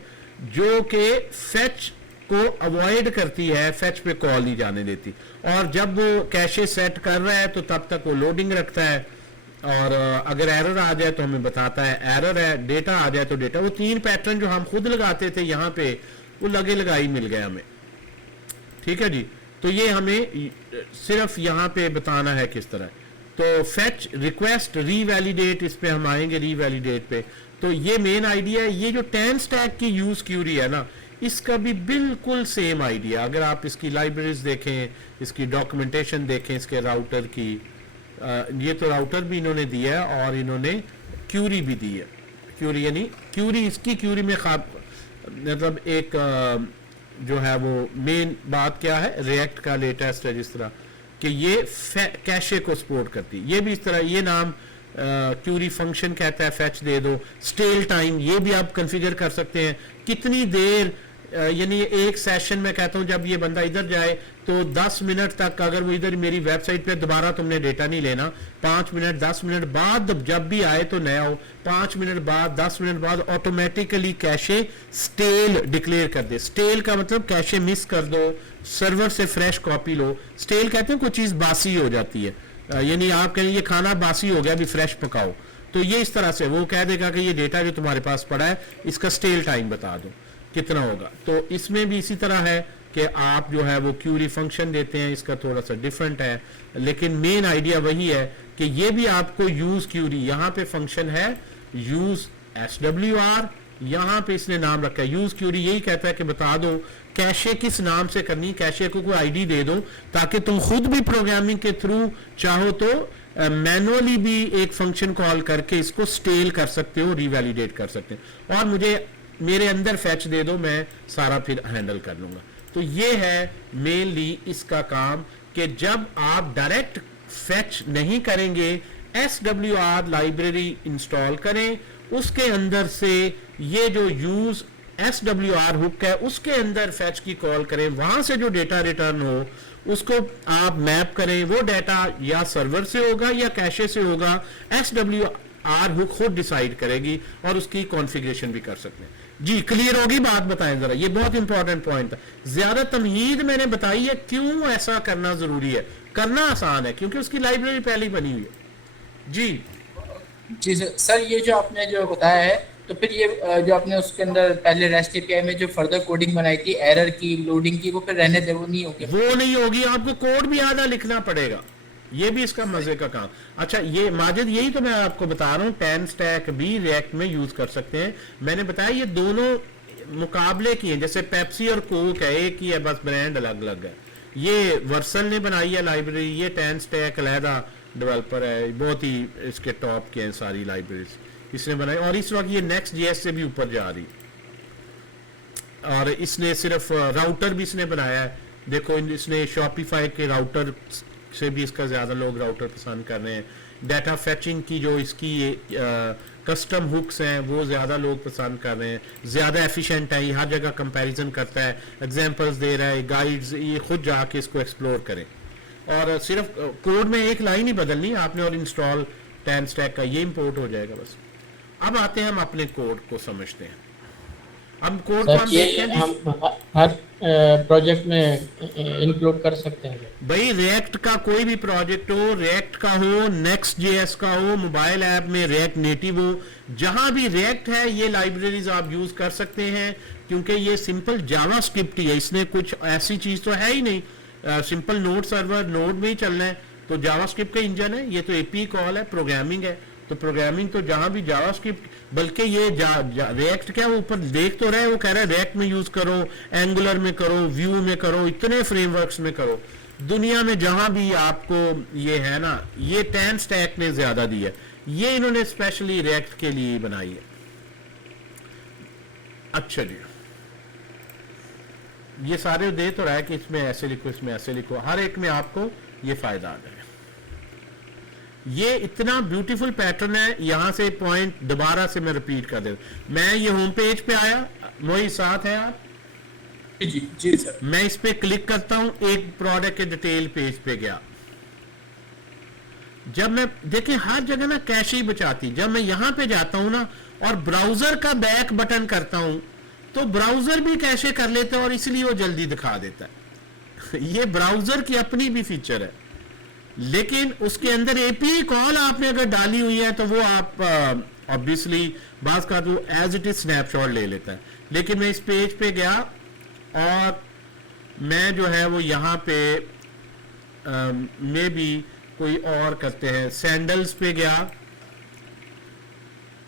जो कि फेच को अवॉइड करती है, फेच पे कॉल नहीं जाने देती, और जब वो कैशे सेट कर रहा है तो तब तक वो लोडिंग रखता है, और अगर एरर आ जाए तो हमें बताता है एरर है, डेटा आ जाए तो डेटा। वो 3 पैटर्न जो हम खुद लगाते थे यहाँ पे, वो लगे लगाई मिल गए हमें, ठीक है जी। तो ये हमें सिर्फ यहाँ पे बताना है किस तरह। तो फेच, रिक्वेस्ट, रीवैलिडेट, इस पे हम आएंगे रीवैलिडेट पे। तो ये मेन आइडिया है। ये जो 10 स्टैक की यूज क्यूरी है ना, इसका भी बिल्कुल सेम आइडिया। अगर आप इसकी लाइब्रेरीज देखें, इसकी डॉक्यूमेंटेशन देखें, इसके राउटर की, ये तो राउटर भी इन्होंने दिया है और इन्होंने क्यूरी भी दी है। क्यूरी यानी क्यूरी, इसकी क्यूरी में मतलब एक जो है वो मेन बात क्या है, रिएक्ट का लेटेस्ट है, जिस तरह कि ये कैशे को सपोर्ट करती है। ये भी इस तरह, ये नाम क्यूरी फंक्शन कहता है, फैच दे दो। स्टेल टाइम ये भी आप कॉन्फ़िगर कर सकते हैं, कितनी देर, यानी एक सेशन में कहता हूं जब ये बंदा इधर जाए तो 10 मिनट तक अगर वो इधर मेरी वेबसाइट पे दोबारा तुमने डेटा नहीं लेना, 5 मिनट 10 मिनट बाद जब भी आए तो नया हो, 5 मिनट बाद 10 मिनट बाद ऑटोमेटिकली कैशे स्टेल डिक्लेयर कर दे। स्टेल का मतलब कैशे मिस कर दो, सर्वर से फ्रेश कॉपी लो। स्टेल कहते हैं कोई चीज़ बासी हो जाती है, यानी आप कहें ये खाना बासी हो गया, अभी फ्रेश पकाओ, तो ये इस तरह से वो कह देगा कि ये डेटा जो तुम्हारे पास पड़ा है इसका स्टेल टाइम बता दो कितना होगा। तो इसमें भी इसी तरह है कि आप जो है वो क्यूरी फंक्शन देते हैं, इसका थोड़ा सा डिफरेंट है, लेकिन मेन आइडिया वही है कि ये भी आपको यूज क्यूरी, यहाँ पे फंक्शन है यूज SWR, यहाँ पे इसने नाम रखा है यूज क्यूरी। यही कहता है कि बता दो कैशे किस नाम से करनी, कैशे को कोई आईडी दे दो ताकि तुम खुद भी प्रोग्रामिंग के थ्रू चाहो तो मैनुअली भी एक फंक्शन कॉल करके इसको स्टेल कर सकते हो, रिवैलिडेट कर सकते हो, और मुझे मेरे अंदर फैच दे दो, मैं सारा फिर हैंडल कर लूंगा। तो ये है मेनली इसका काम कि जब आप डायरेक्ट फैच नहीं करेंगे, SWR लाइब्रेरी इंस्टॉल करें, उसके अंदर से ये जो यूज SWR हुक है उसके अंदर फैच की कॉल करें, वहां से जो डेटा रिटर्न हो उसको आप मैप करें। वो डेटा या सर्वर से होगा या कैशे से होगा, SWR हुक खुद डिसाइड करेगी और उसकी कॉन्फ़िगरेशन भी कर सकते हैं। जी क्लियर होगी बात? बताएं जरा, ये बहुत इंपॉर्टेंट पॉइंट था। ज्यादा तमहीद मैंने बताई है, क्यों ऐसा करना जरूरी है। करना आसान है क्योंकि उसकी लाइब्रेरी पहले ही बनी हुई है। जी सर ये जो आपने जो बताया है, तो फिर ये जो आपने उसके अंदर पहले रेस्ट एपीआई में जो फर्दर कोडिंग बनाई थी, एरर की, लोडिंग की, वो फिर रहने दे, वो नहीं होगी? वो नहीं होगी, आपको कोड भी आधा लिखना पड़ेगा, ये भी इसका मजे का काम। अच्छा ये माजिद, यही तो मैं आपको बता रहा हूँ, 10 स्टैक भी रिएक्ट में यूज कर सकते हैं। मैंने बताया ये दोनों मुकाबले की हैं, जैसे पेप्सी और कोक है, एक ही है, बस ब्रांड अलग अलग है। ये वर्सल ने बनाई है लाइब्रेरी, ये 10 स्टैक अलहदा डेवलपर है, बहुत ही इसके टॉप के हैं सारी लाइब्रेरीज इसने बनाई, और इस वक्त ये नेक्स्ट JS से भी ऊपर जा रही। और इसने सिर्फ राउटर भी इसने बनाया है, देखो इसने शॉपिफाई के राउटर से भी इसका ज़्यादा लोग राउटर पसंद कर रहे हैं। डाटा फैचिंग की जो इसकी कस्टम हुक्स हैं वो ज़्यादा लोग पसंद कर रहे हैं, ज़्यादा एफिशिएंट है, ये हर जगह कंपैरिजन करता है, एग्जांपल्स दे रहा है, गाइड्स, ये खुद जाके इसको एक्सप्लोर करें। और सिर्फ कोड में एक लाइन ही बदलनी आपने और इंस्टॉल 10 स्टैक का ये इंपोर्ट हो जाएगा बस। अब आते हैं हम अपने कोड को समझते हैं। अब कोड को हम देखते हैं, हम हर प्रोजेक्ट में इंक्लूड कर सकते हैं भाई रिएक्ट का कोई भी प्रोजेक्ट हो, रिएक्ट का हो, नेक्स्ट JS का हो, मोबाइल ऐप में रिएक्ट नेटिव हो, जहां भी रिएक्ट है ये लाइब्रेरीज आप यूज कर सकते हैं, क्योंकि ये सिंपल जावास्क्रिप्ट ही है, इसने कुछ ऐसी चीज तो है ही नहीं। सिंपल नोड सर्वर, नोड में ही चलना है, तो जावास्क्रिप्ट का इंजन है, ये तो API कॉल है, प्रोग्रामिंग है, तो प्रोग्रामिंग तो जहां भी जावास्क्रिप्ट, बल्कि ये रिएक्ट क्या वो ऊपर देख तो रहे, वो कह रहा है रिएक्ट में यूज करो, एंगुलर में करो, व्यू में करो, इतने फ्रेमवर्क्स में करो, दुनिया में जहां भी आपको ये है ना, ये 10 स्टैक ने ज्यादा दी है, ये इन्होंने स्पेशली रिएक्ट के लिए बनाई है। अच्छा जी, ये सारे दे तो रहा है कि इसमें ऐसे लिखो, इसमें ऐसे लिखो, हर एक में आपको ये फायदा आ जाएगा। ये इतना ब्यूटीफुल पैटर्न है, यहां से पॉइंट दोबारा से मैं रिपीट कर दे, मैं ये होम पेज पे आया, वही साथ है आप जी जी सर, मैं इस पे क्लिक करता हूं, एक प्रोडक्ट के डिटेल पेज पे गया, जब मैं देखिए हर जगह ना कैश ही बचाती, जब मैं यहां पे जाता हूं ना और ब्राउजर का बैक बटन करता हूं तो ब्राउजर भी कैशे कर लेता है और इसलिए वो जल्दी दिखा देता है। ये ब्राउजर की अपनी भी फीचर है, लेकिन उसके अंदर API कॉल आपने अगर डाली हुई है तो वो आप ऑब्वियसली बात का तो एज इट इज स्नैपशॉट ले लेता है। लेकिन मैं इस पेज पे गया और मैं जो है वो यहाँ पे मे बी कोई और करते हैं, सैंडल्स पे गया,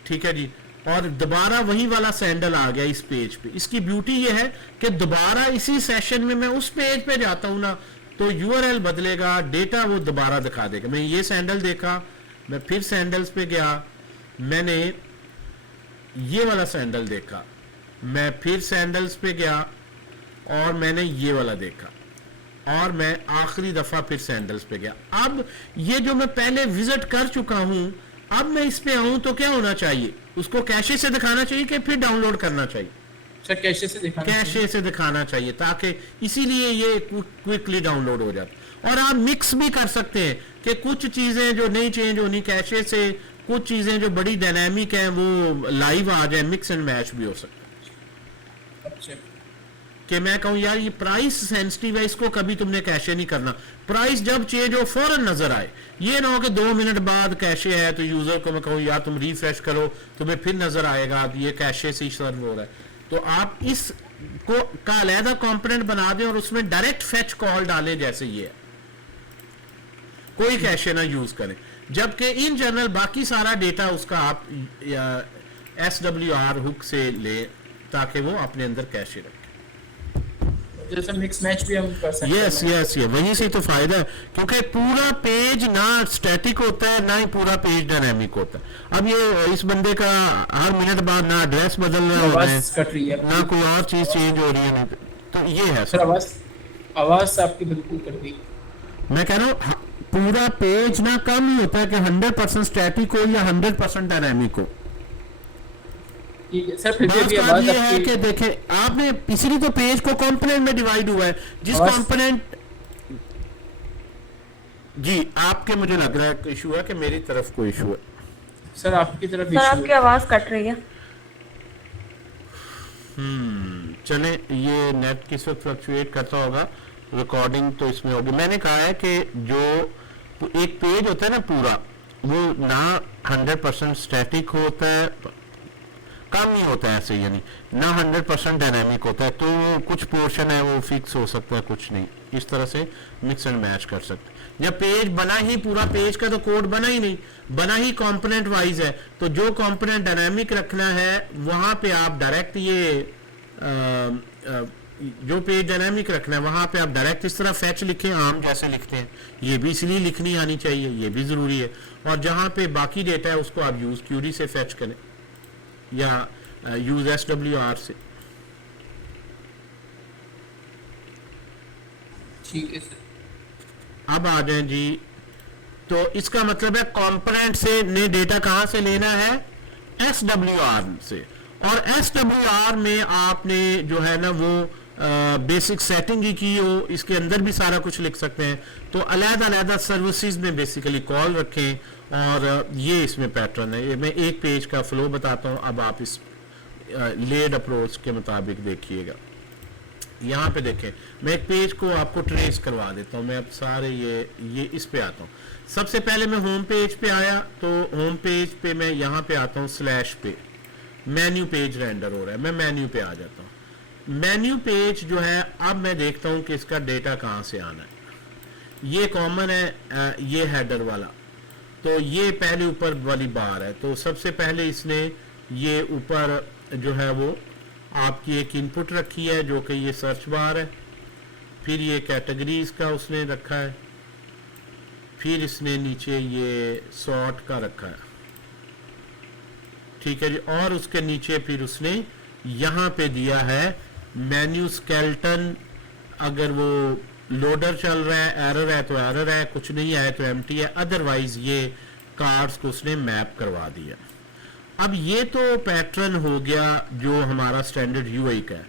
ठीक है जी, और दोबारा वही वाला सैंडल आ गया इस पेज पे। इसकी ब्यूटी ये है कि दोबारा इसी सेशन में मैं उस पेज पे जाता हूं ना तो URL बदलेगा, डेटा वो दोबारा दिखा देगा। मैं ये सैंडल देखा, मैं फिर सैंडल्स पे गया, मैंने ये वाला सैंडल देखा, मैं फिर सैंडल्स पे गया और मैंने ये वाला देखा, और मैं आखिरी दफा फिर सैंडल्स पे गया। अब ये जो मैं पहले विजिट कर चुका हूं, अब मैं इस पे आऊं तो क्या होना चाहिए? उसको कैशे से दिखाना चाहिए कि फिर डाउनलोड करना चाहिए? सर कैशे से दिखाना कैशे से दिखाना चाहिए, ताकि इसीलिए ये क्विकली डाउनलोड हो जाता। और आप मिक्स भी कर सकते हैं कि कुछ चीजें जो नहीं चेंज होनी कैशे से, कुछ चीजें जो बड़ी डायनामिक हैं वो लाइव आ जाए, मिक्स एंड मैच भी हो सकता है। अच्छा कि मैं कहूँ यार ये प्राइस सेंसिटिव है, इसको कभी तुमने कैशे नहीं करना, प्राइस जब चेंज हो फौरन नजर आए। ये ना हो कि 2 मिनट बाद कैशे है तो यूजर को मैं कहूँ यार तुम रिफ्रेश करो, तुम्हें फिर नजर आएगा ये कैशे से ही सर्व हो रहा है। तो आप इस को का अलहदा कंपोनेंट बना दें और उसमें डायरेक्ट फेच कॉल डालें, जैसे ये है, कोई कैशे ना यूज करें। जबकि इन जनरल बाकी सारा डेटा उसका आप SWR हुक से ले, ताकि वो अपने अंदर कैशे रखे। जैसे मिक्स मैच भी हम कर सकते यस हैं। यस ये वहीं से तो फायदा है, क्योंकि पूरा पेज ना स्टैटिक होता है ना ही पूरा पेज डायनामिक होता है। अब ये इस बंदे का हर मिनट बाद ना एड्रेस बदलना होता है, आवाज कट रही है ना कोई और चीज चेंज हो रही है, तो ये है सर। आवाज आपकी बिल्कुल कट गई। मैं कह रहा हूँ पूरा पेज ना कम ही होता है कि 100% स्टैटिक हो या 100% डायनामिक हो। ठीक है सर, फिर बात भी आवाज ये है आपकी कि देखे आपने इसीलिए तो पेज को कंपोनेंट में डिवाइड हुआ है, जिस आवाज- कंपोनेंट जी आपके मुझे लग रहा है इशू है कि मेरी तरफ कोई इशू है। सर आपकी तरफ सर issue आपकी है। आवाज कट रही है। चले ये नेट किस वक्त फ्लक्चुएट करता होगा, रिकॉर्डिंग तो इसमें होगी। मैंने कहा है कि जो एक पेज होता है ना पूरा, वो ना 100% स्टैटिक होता है, कम ही होता है ऐसे, यानी ना 100% डायनामिक होता है, तो कुछ पोर्शन है वो फिक्स हो सकता है, कुछ नहीं। इस तरह से मिक्स एंड मैच कर सकते हैं। जब पेज बना ही पूरा पेज का तो कोड बना ही नहीं, बना ही कंपोनेंट वाइज है, तो जो कंपोनेंट डायनामिक रखना है वहां पे आप डायरेक्ट ये जो पेज डायनामिक रखना है वहां पे आप डायरेक्ट इस तरह फैच लिखें, आम जैसे लिखते हैं, ये भी इसलिए लिखनी आनी चाहिए, ये भी जरूरी है। और जहां पे बाकी डेटा है उसको आप यूज क्यूरी से फैच करें या यूज SWR से। ठीक है सर। अब आ जाए जी, तो इसका मतलब है कंपोनेंट से ने डेटा कहां से लेना है? SWR से। और SWR में आपने जो है ना वो बेसिक सेटिंग ही की हो, इसके अंदर भी सारा कुछ लिख सकते हैं। तो अलग-अलग सर्विसेज में बेसिकली कॉल रखें, और ये इसमें पैटर्न है। ये मैं एक पेज का फ्लो बताता हूं, अब आप इस लेड अप्रोच के मुताबिक देखिएगा। यहाँ पे देखें, मैं एक पेज को आपको ट्रेस करवा देता हूँ। मैं अब सारे ये इस पे आता हूँ। सबसे पहले मैं होम पेज पे आया, तो होम पेज पे मैं यहाँ पे आता हूँ स्लैश पे, मेन्यू पेज रेंडर हो रहा है, मैं मेन्यू पे आ जाता हूँ। मेन्यू पेज जो है, अब मैं देखता हूँ कि इसका डेटा कहाँ से आना है। ये कॉमन है, ये हेडर वाला, तो ये पहले ऊपर वाली बार है, तो सबसे पहले इसने ये ऊपर जो है वो आपकी एक इनपुट रखी है जो कि ये सर्च बार है, फिर ये कैटेगरीज का उसने रखा है, फिर इसने नीचे ये सॉर्ट का रखा है, ठीक है जी। और उसके नीचे फिर उसने यहाँ पे दिया है मेन्यू स्केलेटन, अगर वो लोडर चल रहा है, एरर है तो एरर है, कुछ नहीं है तो एम्प्टी है, अदरवाइज ये कार्ड्स को उसने मैप करवा दिया। अब ये तो पैटर्न हो गया जो हमारा स्टैंडर्ड यूआई का है,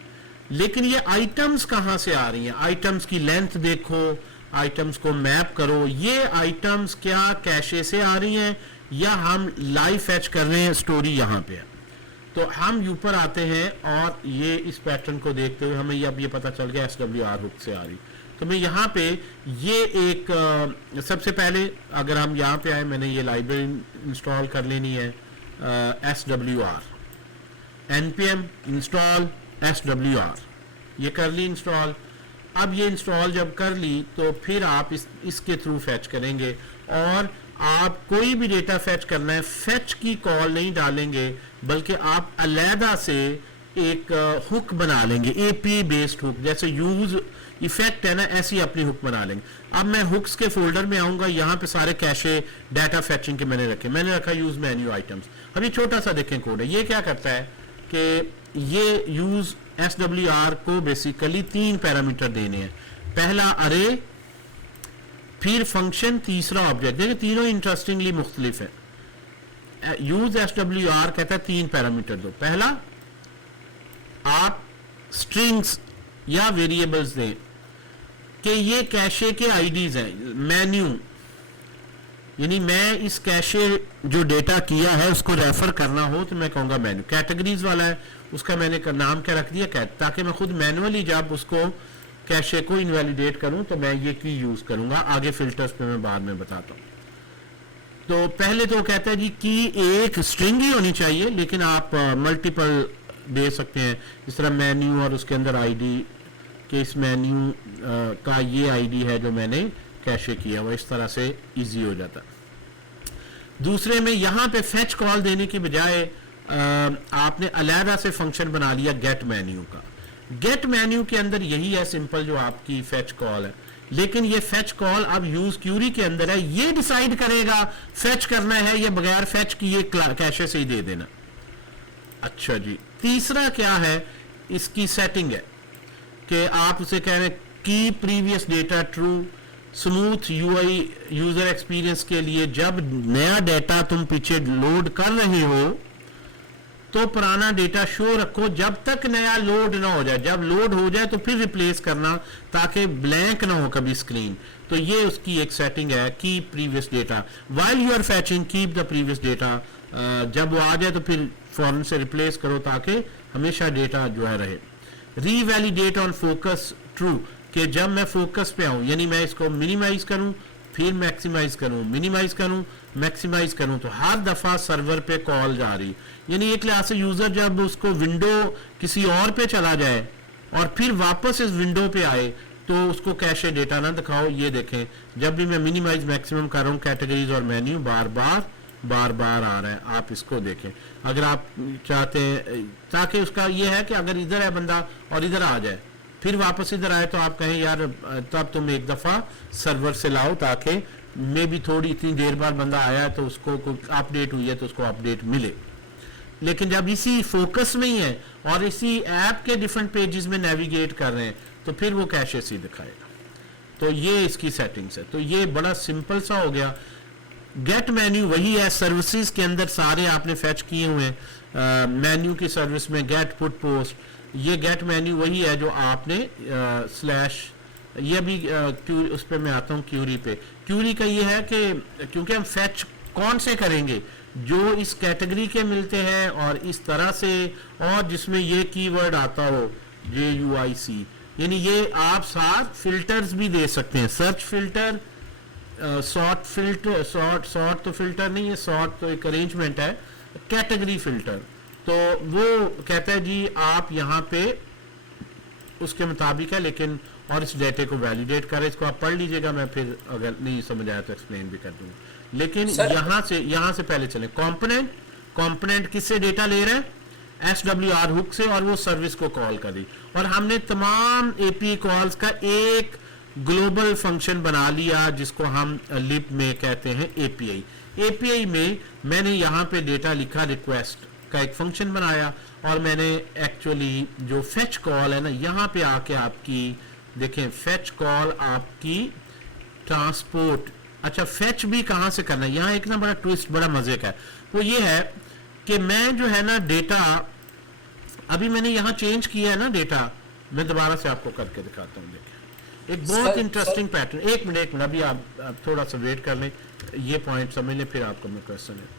लेकिन ये आइटम्स कहाँ से आ रही हैं? आइटम्स की लेंथ देखो, आइटम्स को मैप करो। ये आइटम्स क्या कैशे से आ रही हैं या हम लाइव फैच कर रहे हैं? स्टोरी यहाँ पे है, तो हम ऊपर आते हैं और ये इस पैटर्न को देखते हुए हमें अब ये पता चल गया SWR हुक से आ रही। तो मैं यहाँ पे ये एक सबसे पहले अगर हम यहाँ पे आए, मैंने ये लाइब्रेरी इंस्टॉल कर लेनी है, SWR npm इंस्टॉल SWR, ये कर ली इंस्टॉल। अब ये इंस्टॉल जब कर ली तो फिर आप इसके थ्रू फैच करेंगे, और आप कोई भी डेटा फैच करना है, फैच की कॉल नहीं डालेंगे, बल्कि आप अलहदा से एक हुक बना लेंगे, AP बेस्ड हुक, जैसे यूज इफेक्ट है ना, ऐसी अपनी हुक बना लेंगे। अब मैं हुक्स के फोल्डर में आऊंगा, यहाँ पे सारे कैशे डाटा फैचिंग के मैंने रखा यूज मेन्यू आइटम्स। अब ये छोटा सा देखें कोड है, ये क्या करता है कि ये यूज SWR को बेसिकली 3 पैरामीटर देने हैं। पहला अरे, फिर फंक्शन, तीसरा ऑब्जेक्ट। देखिए तीनों इंटरेस्टिंगली मुख्तलिफ है। यूज SWR कहता है 3 पैरामीटर दो। पहला, आप स्ट्रिंग्स या वेरिएबल्स दें कि ये कैशे के आईडीज हैं, मेन्यू, यानी मैं इस कैशे जो डेटा किया है उसको रेफर करना हो तो मैं कहूँगा मेन्यू। कैटेगरीज वाला है, उसका मैंने नाम क्या रख दिया कैट, ताकि मैं खुद मैनुअली जब उसको कैशे को इनवैलिडेट करूं तो मैं ये की यूज करूंगा। आगे फिल्टर्स पे मैं बाद में बताता हूं। तो पहले तो कहता है जी की एक स्ट्रिंग ही होनी चाहिए, लेकिन आप मल्टीपल दे सकते हैं, इस तरह मेन्यू और उसके अंदर आईडी कि इस मेन्यू का ये आईडी है जो मैंने कैशे किया हुआ, इस तरह से इजी हो जाता। दूसरे में यहां पे फेच कॉल देने की बजाय आपने अलहदा से फंक्शन बना लिया गेट मेन्यू का। गेट मेन्यू के अंदर यही है सिंपल जो आपकी फेच कॉल है, लेकिन ये फेच कॉल अब यूज क्यूरी के अंदर है, ये डिसाइड करेगा फेच करना है या बगैर फेच किए कैशे से ही दे देना। अच्छा जी, तीसरा क्या है, इसकी सेटिंग है कि आप उसे कह रहे हैं की previous data true, smooth UI user experience के लिए जब नया डेटा तुम पीछे लोड कर रहे हो तो पुराना डेटा शो रखो जब तक नया लोड ना हो जाए, जब लोड हो जाए तो फिर रिप्लेस करना ताकि ब्लैंक ना हो कभी स्क्रीन। तो ये उसकी एक सेटिंग है, की previous data while you are fetching keep the previous data, जब वो आ जाए तो फिर फौरन से रिप्लेस करो ताकि हमेशा डेटा जो है रहे। रीवैलिडेट ऑन फोकस ट्रू, कि जब मैं फोकस पे आऊं यानी मैं इसको मिनिमाइज करूं फिर मैक्सिमाइज करूं, मिनिमाइज करूं मैक्सिमाइज करूं, तो हर दफा सर्वर पे कॉल जा रही, यानी एक लिहाज से यूजर जब उसको विंडो किसी और पे चला जाए और फिर वापस इस विंडो पे आए तो उसको कैशे डेटा ना दिखाओ। ये देखें जब भी मैं मिनिमाइज मैक्सिमम कर रहा हूं कैटेगरीज और मेन्यू बार बार आ रहा है, आप इसको देखें। अगर आप चाहते हैं ताकि उसका ये है कि अगर इधर है बंदा और इधर आ जाए फिर वापस इधर आए तो आप कहें यार तब तुम एक दफा सर्वर से लाओ ताकि मे भी थोड़ी इतनी देर बाद बंदा आया है तो उसको अपडेट हुई है तो उसको अपडेट मिले। लेकिन जब इसी फोकस में ही है और इसी ऐप के डिफरेंट पेजेस में नेविगेट कर रहे हैं तो फिर वो कैशे सी दिखाएगा। तो ये इसकी सेटिंग्स है। तो ये बड़ा सिंपल सा हो गया। गेट मेन्यू वही है, सर्विसेज के अंदर सारे आपने फैच किए हुए हैं। मेन्यू की सर्विस में गेट पुट पोस्ट, ये गेट मेन्यू वही है जो आपने स्लैश, ये भी उस पर मैं आता हूँ क्यूरी पे। क्यूरी का ये है कि क्योंकि हम फैच कौन से करेंगे जो इस कैटेगरी के मिलते हैं और इस तरह से, और जिसमें ये कीवर्ड आता हो JUIC, यानी ये आप साथ फिल्टर्स भी दे सकते हैं, search filter, sort filter, sort तो फिल्टर नहीं है, सॉर्ट तो एक अरेंजमेंट है, कैटेगरी फिल्टर। तो वो कहता है जी आप यहाँ पे उसके मुताबिक है, लेकिन और इस डेटे को वैलिडेट करें। इसको आप पढ़ लीजिएगा, मैं फिर अगर नहीं समझ आया तो एक्सप्लेन भी कर दूंगा। लेकिन यहाँ से पहले चले कंपोनेंट किससे डेटा ले रहे हैं, SWR हुक से, और वो सर्विस को कॉल करी और हमने तमाम API कॉल्स का एक ग्लोबल फंक्शन बना लिया जिसको हम लिप में कहते हैं API में मैंने यहाँ पे डेटा लिखा, रिक्वेस्ट का एक फंक्शन बनाया और मैंने एक्चुअली जो फेच कॉल है ना, यहाँ पे आके आपकी देखें फेच कॉल आपकी ट्रांसपोर्ट। अच्छा, फेच भी कहाँ से करना है, यहाँ एक ना बड़ा ट्विस्ट, बड़ा मजे का है, वो ये है कि मैं जो है ना डेटा अभी मैंने यहाँ चेंज किया है ना डेटा, मैं दोबारा से आपको करके दिखाता हूँ। देखें एक बहुत इंटरेस्टिंग पैटर्न। एक मिनट अभी आप थोड़ा सा वेट कर लें, ये पॉइंट समझ लें, फिर आपको मैं क्वेश्चन है।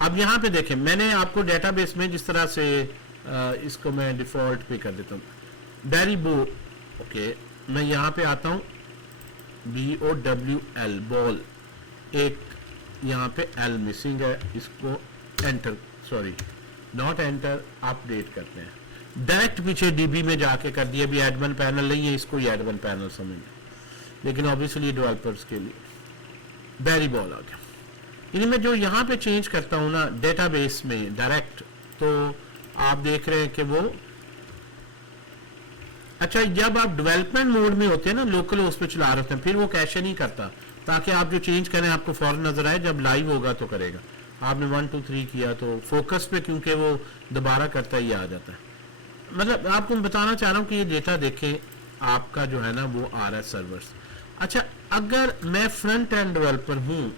अब यहाँ पे देखें मैंने आपको डेटाबेस में जिस तरह से इसको मैं डिफॉल्ट पे कर देता हूँ डेरिबो, ओके, मैं यहाँ पे आता हूँ BOWL बॉल, एक यहाँ पे L मिसिंग है, इसको enter, sorry not enter, update करते हैं। डायरेक्ट पीछे DB में जाके कर दिया, अभी एडमिन पैनल नहीं है, इसको ही एडमिन पैनल समझ, लेकिन ऑब्वियसली डेवलपर्स के लिए डेरिबॉल आ गया। यानी मैं जो यहाँ पे चेंज करता हूँ ना डेटाबेस में डायरेक्ट, तो आप देख रहे हैं कि वो, अच्छा जब आप डेवलपमेंट मोड में होते हैं ना, लोकल होस्ट पे चला रहे हैं, फिर वो कैशे नहीं करता, ताकि आप जो चेंज करें आपको फौरन नजर आए, जब लाइव होगा तो करेगा। आपने 1 2 3 किया तो फोकस पे क्योंकि वो दोबारा करता ही आ जाता है। मतलब आपको मैं बताना चाह रहा हूँ कि ये डेटा देखें आपका जो है ना वो आ रहा है सर्वर्स। अच्छा, अगर मैं फ्रंट एंड डेवलपर हूँ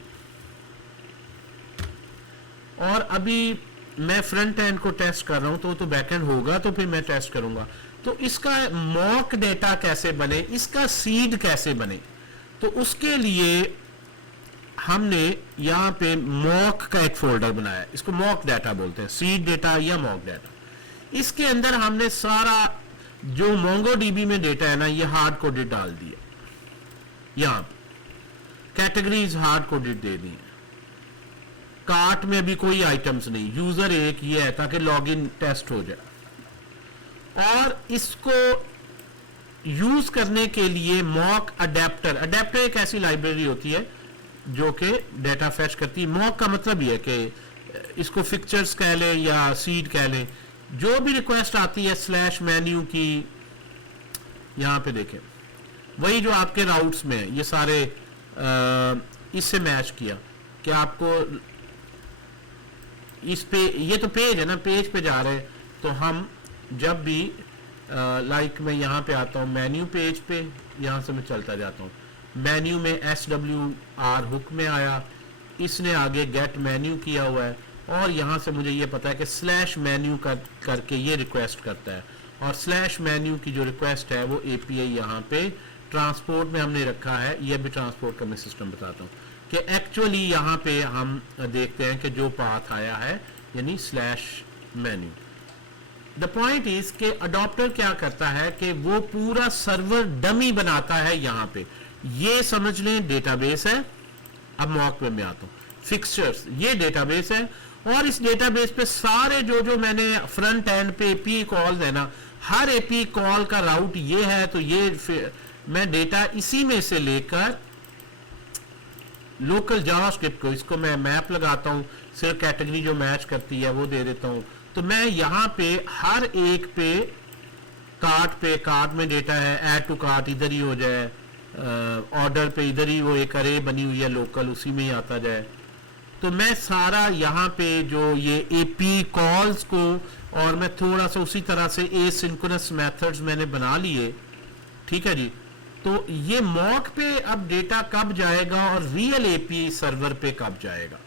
और अभी मैं फ्रंट एंड को टेस्ट कर रहा हूँ तो बैक एंड होगा, तो फिर मैं टेस्ट करूंगा। तो इसका मॉक डेटा कैसे बने, इसका सीड कैसे बने, तो उसके लिए हमने यहाँ पे मॉक का एक फोल्डर बनाया, इसको मॉक डाटा बोलते हैं, सीड डेटा या मॉक डाटा। इसके अंदर हमने सारा जो मोंगोडीबी में डेटा है ना ये हार्ड कोडेड डाल दिया, यहाँ कैटेगरीज हार्ड कोडेड दे दी है, कार्ट में भी कोई आइटम्स नहीं, यूजर एक ये है ताकि लॉगिन टेस्ट हो जाए। और इसको यूज करने के लिए मॉक अडेप्टर एक ऐसी लाइब्रेरी होती है जो कि डेटा फैच करती है। मॉक का मतलब ये है कि इसको फिक्चर्स कह लें या सीड कह लें, जो भी रिक्वेस्ट आती है स्लैश मेन्यू की, यहां पे देखें वही जो आपके राउट्स में है, ये सारे इससे मैच किया कि आपको इस पे, ये तो पेज है ना, पेज पे जा रहे हैं। तो हम जब भी लाइक मैं यहाँ पे आता हूँ मेन्यू पेज पे, यहाँ से मैं चलता जाता हूँ, मेन्यू में SWR हुक में आया, इसने आगे गेट मेन्यू किया हुआ है और यहाँ से मुझे ये पता है कि स्लैश मेन्यू करके ये रिक्वेस्ट करता है। और स्लैश मेन्यू की जो रिक्वेस्ट है वो API यहाँ पे ट्रांसपोर्ट में हमने रखा है। ये भी ट्रांसपोर्ट का मैं सिस्टम बताता हूँ कि एक्चुअली यहाँ पे हम देखते हैं कि जो पाथ आया है यानी slash menu. The point is के अडॉप्टर क्या करता है कि वो पूरा सर्वर डमी बनाता है। यहाँ पे ये समझ लें डेटाबेस है। अब मॉक में मैं आता हूँ, फिक्सचर्स ये डेटाबेस है और इस डेटाबेस पे सारे जो मैंने फ्रंट एंड पे API कॉल्स है ना, हर API कॉल का राउट ये है। तो ये मैं डेटा इसी में से लेकर लोकल जावास्क्रिप्ट को, इसको मैं मैप लगाता हूँ, सिर्फ कैटेगरी जो मैच करती है वो दे देता हूँ। तो मैं यहाँ पे हर एक पे कार्ट में डेटा है, ऐड टू कार्ट इधर ही हो जाए, ऑर्डर पे इधर ही वो एक अरे बनी हुई है लोकल, उसी में ही आता जाए। तो मैं सारा यहाँ पे जो ये API कॉल्स को, और मैं थोड़ा सा उसी तरह से एसिंक्रोनस मेथड्स मैंने बना लिए, ठीक है जी। तो ये मॉक पे अब डेटा कब जाएगा और रियल API सर्वर पे कब जाएगा,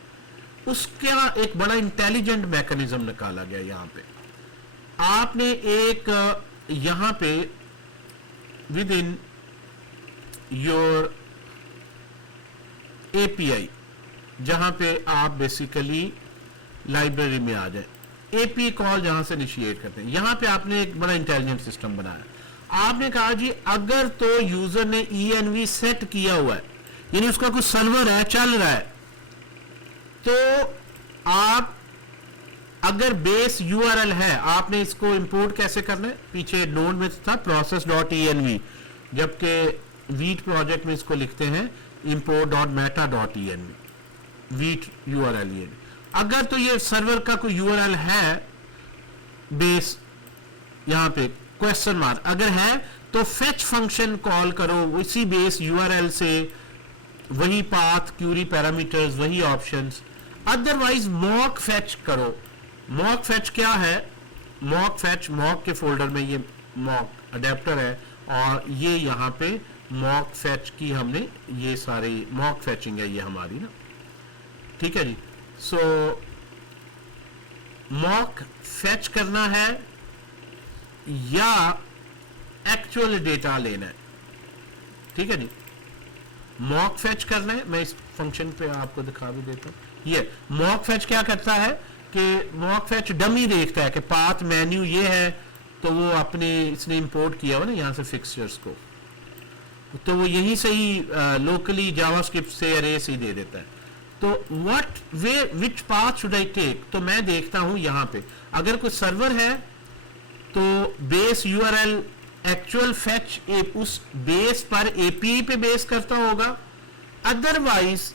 उसका एक बड़ा इंटेलिजेंट मैकेनिज्म निकाला गया। यहाँ पे आपने एक यहाँ पे विद इन योर API, जहां पे आप बेसिकली लाइब्रेरी में आ जाए, API कॉल जहां से इनिशिएट करते हैं, यहां पे आपने एक बड़ा इंटेलिजेंट सिस्टम बनाया। आपने कहा जी अगर तो यूजर ने ENV सेट किया हुआ है, यानी उसका कुछ सर्वर है चल रहा है, तो आप अगर बेस URL है, आपने इसको इंपोर्ट कैसे करना है, पीछे नोड में था process.env, जबकि वीट प्रोजेक्ट में इसको लिखते हैं import.meta.env, वीट URL। ये अगर तो ये सर्वर का कोई URL है बेस, यहां पे क्वेश्चन मार्क अगर है तो फेच फंक्शन कॉल करो इसी बेस URL से, वही पाथ, क्यूरी पैरामीटर्स, वही ऑप्शंस। अदरवाइज मॉक फेच करो। मॉक फेच क्या है, मॉक फेच मॉक के फोल्डर में ये मॉक अडेप्टर है और ये यहाँ पे मॉक फेच की हमने ये सारी मॉक फेचिंग है ये हमारी ना, ठीक है जी। सो मॉक फेच करना है या एक्चुअल डेटा लेना है, ठीक है जी। मॉक फेच करना है, मैं इस फंक्शन पे आपको दिखा भी देता हूं। ये मॉक फेच क्या करता है कि मॉक फेच डमी देखता है कि पाथ मेन्यू ये है, तो वो अपने इसने इंपोर्ट किया हुआ ना यहाँ से फिक्सचर्स को, तो वो यहीं से ही लोकली जावास्क्रिप्ट से अरे से ही दे देता है। तो what way which path should I take, तो मैं देखता हूं यहाँ पे अगर कोई सर्वर है तो बेस URL एक्चुअल फेच उस बेस पर API पे बेस करता होगा। अदरवाइज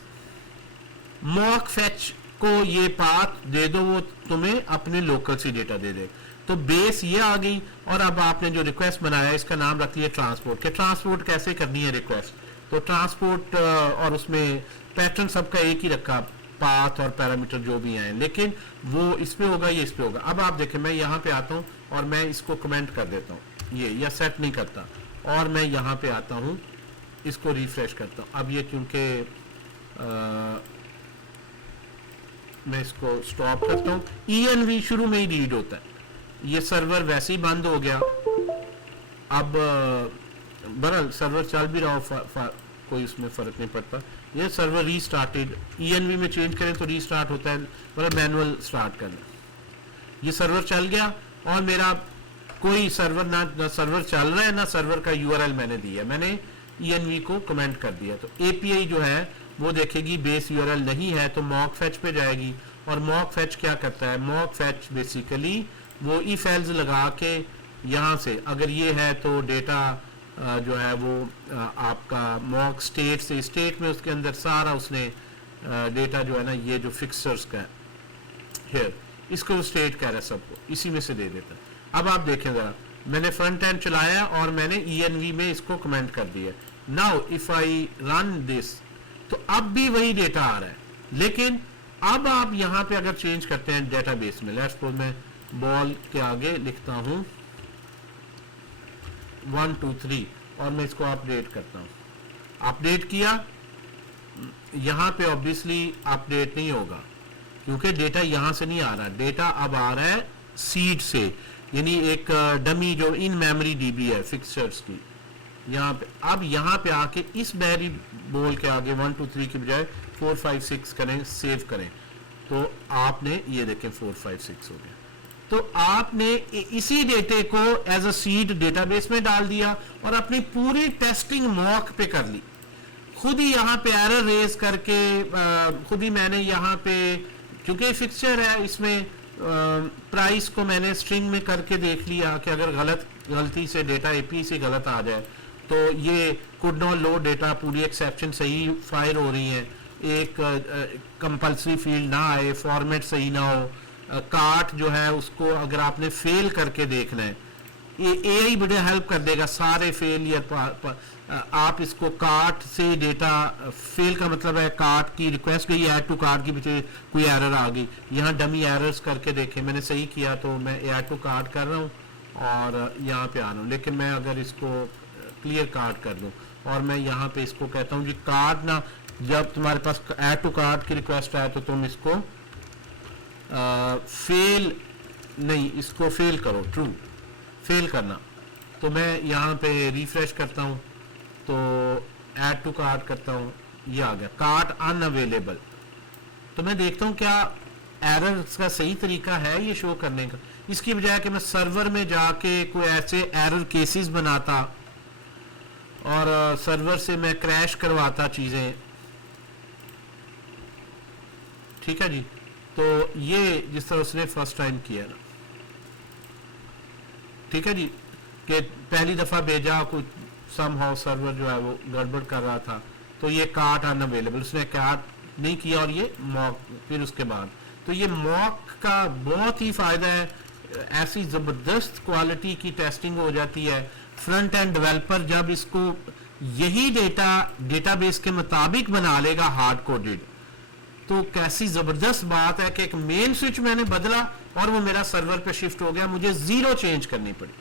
मॉक फेच को ये पाथ दे दो, वो तुम्हें अपने लोकल से डेटा दे दे। तो बेस ये आ गई और अब आपने जो रिक्वेस्ट बनाया इसका नाम रख लिया ट्रांसपोर्ट, के ट्रांसपोर्ट कैसे करनी है रिक्वेस्ट। तो ट्रांसपोर्ट और उसमें पैटर्न सबका एक ही रखा, पाथ और पैरामीटर जो भी आए, लेकिन वो इस पे होगा, ये इस पे होगा। अब आप देखें मैं यहाँ पे आता हूँ, और मैं इसको कमेंट कर देता हूँ ये, या सेट नहीं करता, और मैं यहाँ पे आता हूँ, इसको रिफ्रेश करता हूँ। अब ये क्योंकि मैं इसको स्टॉप करता हूँ, ENV शुरू में ही रीड होता है, ये सर्वर वैसे ही बंद हो गया। अब बहरहाल सर्वर चल भी रहा हो, कोई उसमें फ़र्क नहीं पड़ता। ये सर्वर रीस्टार्टेड, ENV में चेंज करें तो रीस्टार्ट होता है, मतलब मैनुअल स्टार्ट करना। ये सर्वर चल गया और मेरा कोई सर्वर ना सर्वर चल रहा है ना सर्वर का URL मैंने दिया, मैंने ENV को कमेंट कर दिया। तो API जो है वो देखेगी बेस URL नहीं है तो मॉक फैच पे जाएगी, और मॉक फैच क्या करता है, मॉक फैच बेसिकली वो if else लगा के यहाँ से अगर ये है तो डेटा जो है वो आपका मॉक स्टेट से, स्टेट में उसके अंदर सारा उसने डेटा जो है ना, ये जो फिक्सर्स का है हियर, इसको स्टेट कह रहा है सबको, इसी में से दे देता है। अब आप देखें ज़रा, मैंने फ्रंट एंड चलाया और मैंने ENV में इसको कमेंट कर दिया। Now if I run this तो अब भी वही डेटा आ रहा है, लेकिन अब आप यहाँ पे अगर चेंज करते हैं डेटाबेस में, लेट्स सपोज मैं बॉल के आगे लिखता हूँ 1 2 3 और मैं इसको अपडेट करता हूँ, अपडेट किया, यहाँ पे ऑब्वियसली अपडेट नहीं होगा क्योंकि डेटा यहाँ से नहीं आ रहा, डेटा अब आ रहा है सीड से, यानी एक डमी जो इन मेमोरी DB है फिक्सर्स की, यहाँ पे। अब यहाँ पे आके इस बैरी बोल के आगे 1 2 3 की बजाय 4 5 6 करें, सेव करें, तो आपने ये देखें 4 5 6 हो गया। तो आपने इसी डेटे को एज अ सीड डेटाबेस में डाल दिया और अपनी पूरी टेस्टिंग मॉक पे कर ली, खुद ही यहाँ पे एरर रेज करके, खुद ही मैंने यहाँ पे, क्योंकि फिक्सचर है इसमें प्राइस को मैंने स्ट्रिंग में करके देख लिया कि अगर गलती से डेटा API से गलत आ जाए तो ये कुड नॉट लोड डेटा, पूरी एक्सेप्शन सही फायर हो रही है, एक कंपल्सरी फील्ड ना आए, फॉर्मेट सही ना हो, कार्ट जो है उसको अगर आपने फेल करके देखना है, ये AI बड़े हेल्प कर देगा सारे फेलियर। आप इसको कार्ट से डेटा फेल का मतलब है कार्ट की रिक्वेस्ट गई, ऐड टू कार्ट की पीछे कोई एरर आ गई, यहाँ डमी एरर्स करके देखें, मैंने सही किया तो मैं ऐड टू कार्ट कर रहा हूँ और यहाँ पे आ रहा हूँ, लेकिन मैं अगर इसको क्लियर कार्ट कर दूँ और मैं यहाँ पे इसको कहता हूँ जी कार्ट ना, जब तुम्हारे पास ऐड टू कार्ट की रिक्वेस्ट आए तो तुम इसको फेल नहीं, इसको फेल करो, ट्रू फेल करना। तो मैं यहाँ पे रिफ्रेश करता हूँ तो ऐड टू कार्ट करता हूँ, ये आ गया कार्ट अनअवेलेबल। तो मैं देखता हूँ क्या एरर्स का सही तरीका है ये शो करने का, इसकी बजाय कि मैं सर्वर में जाके कोई ऐसे एरर केसेस बनाता और सर्वर से मैं क्रैश करवाता चीज़ें। ठीक है जी, तो ये जिस तरह उसने फर्स्ट टाइम किया ना, ठीक है जी, कि पहली दफ़ा भेजा कुछ समहाउ सर्वर जो है वो गड़बड़ कर रहा था तो ये कार्ट अनअवेलेबल, उसने कार्ट नहीं किया और ये मॉक, फिर उसके बाद तो ये मॉक का बहुत ही फ़ायदा है, ऐसी ज़बरदस्त क्वालिटी की टेस्टिंग हो जाती है। फ्रंट एंड डेवलपर जब इसको यही डेटाबेस के मुताबिक बना लेगा हार्ड कोडेड, तो कैसी ज़बरदस्त बात है कि एक मेन स्विच मैंने बदला और वो मेरा सर्वर पे शिफ्ट हो गया, मुझे ज़ीरो चेंज करनी पड़ी।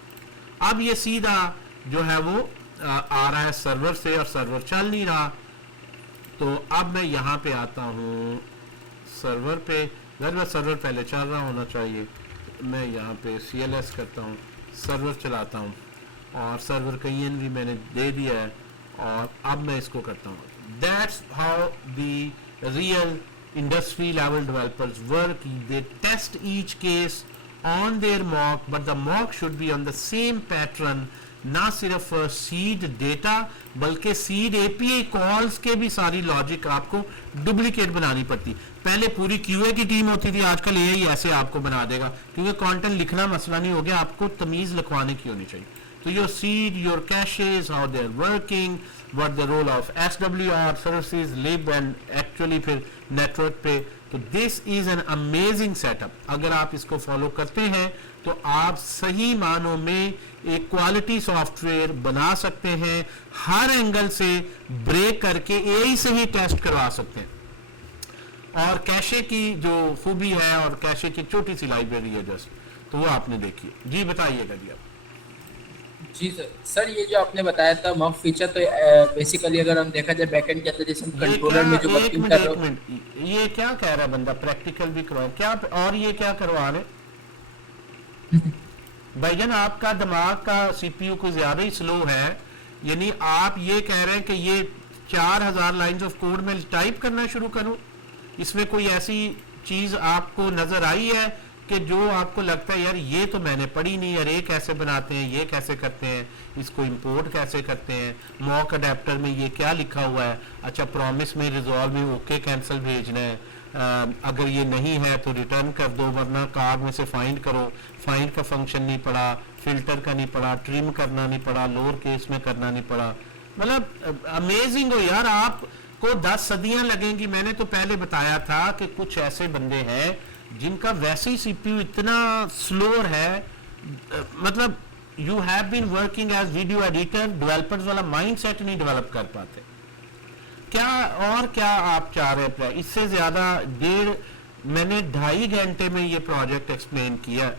अब ये सीधा जो है वो आ रहा है सर्वर से और सर्वर चल नहीं रहा। तो अब मैं यहाँ पे आता हूँ सर्वर पे, अगर सर्वर पहले चल रहा होना चाहिए, मैं यहाँ पे CLS करता हूँ, सर्वर चलाता हूँ और सर्वर का ENV मैंने दे दिया है और अब मैं इसको करता हूँ। That's how the real industry level developers work. They test each case on their mock, but the mock should be on the same pattern, ना सिर्फ सीड डेटा बल्कि सीड API कॉल्स के भी सारी लॉजिक आपको डुप्लीकेट बनानी पड़ती। पहले पूरी QA की टीम होती थी, आजकल AI ऐसे आपको बना देगा, क्योंकि कंटेंट लिखना मसला नहीं हो गया, आपको तमीज़ लिखवाने की होनी चाहिए। तो your seed, your caches, how they're working, what the role of SWR services, lib and actually फिर नेटवर्क पे, तो this is an amazing setup. अगर आप इसको फॉलो करते हैं तो आप सही मानों में एक क्वालिटी सॉफ्टवेयर बना सकते हैं, हर एंगल से ब्रेक करके AI से ही टेस्ट करवा सकते हैं। और कैशे की जो खूबी है, और कैशे की छोटी सी लाइब्रेरी है जस्ट, तो वो आपने देखी। जी बताइएगा जी आप। जी सर। सर ये जो आपने बताया था मॉक फीचर, तो बेसिकली अगर हम देखा जाए बैकएंड के अंदर जैसे हम ये क्या, कंट्रोलर में जो एक वर्किंग मिनट कर रहे एक हो। मिनट, ये क्या कह रहा है बंदा, प्रैक्टिकल भी करवाए क्या, और ये क्या करवा रहे भाईजान? आपका दिमाग का सीपीयू कुछ ज्यादा ही स्लो है। यानी आप ये कह रहे हैं कि ये 4000 लाइंस ऑफ कोड में टाइप करना शुरू करूं? इसमें कोई ऐसी चीज आपको नजर आई है कि जो आपको लगता है यार ये तो मैंने पढ़ी नहीं, यार ये कैसे बनाते हैं, ये कैसे करते हैं, इसको इंपोर्ट कैसे करते हैं, मॉक अडेप्टर में ये क्या लिखा हुआ है? अच्छा, प्रॉमिस में रिजॉल्व में ओके कैंसिल भेजना है, अगर ये नहीं है तो रिटर्न कर दो, वरना कार्ड में से फाइंड करो। फाइंड का फंक्शन नहीं पड़ा, फिल्टर का नहीं पड़ा, ट्रिम करना नहीं पड़ा, लोअर केस में करना नहीं पड़ा। मतलब अमेजिंग हो यार, आपको 10 सदियां लगेंगी। मैंने तो पहले बताया था कि कुछ ऐसे बंदे हैं जिनका वैसे ही सीपीयू इतना स्लो है। मतलब you have been working as video editor, developers वाला माइंडसेट नहीं डेवलप कर पाते। क्या और क्या आप चाह रहे हैं? इससे ज्यादा मैंने 2.5 घंटे में ये प्रोजेक्ट एक्सप्लेन किया।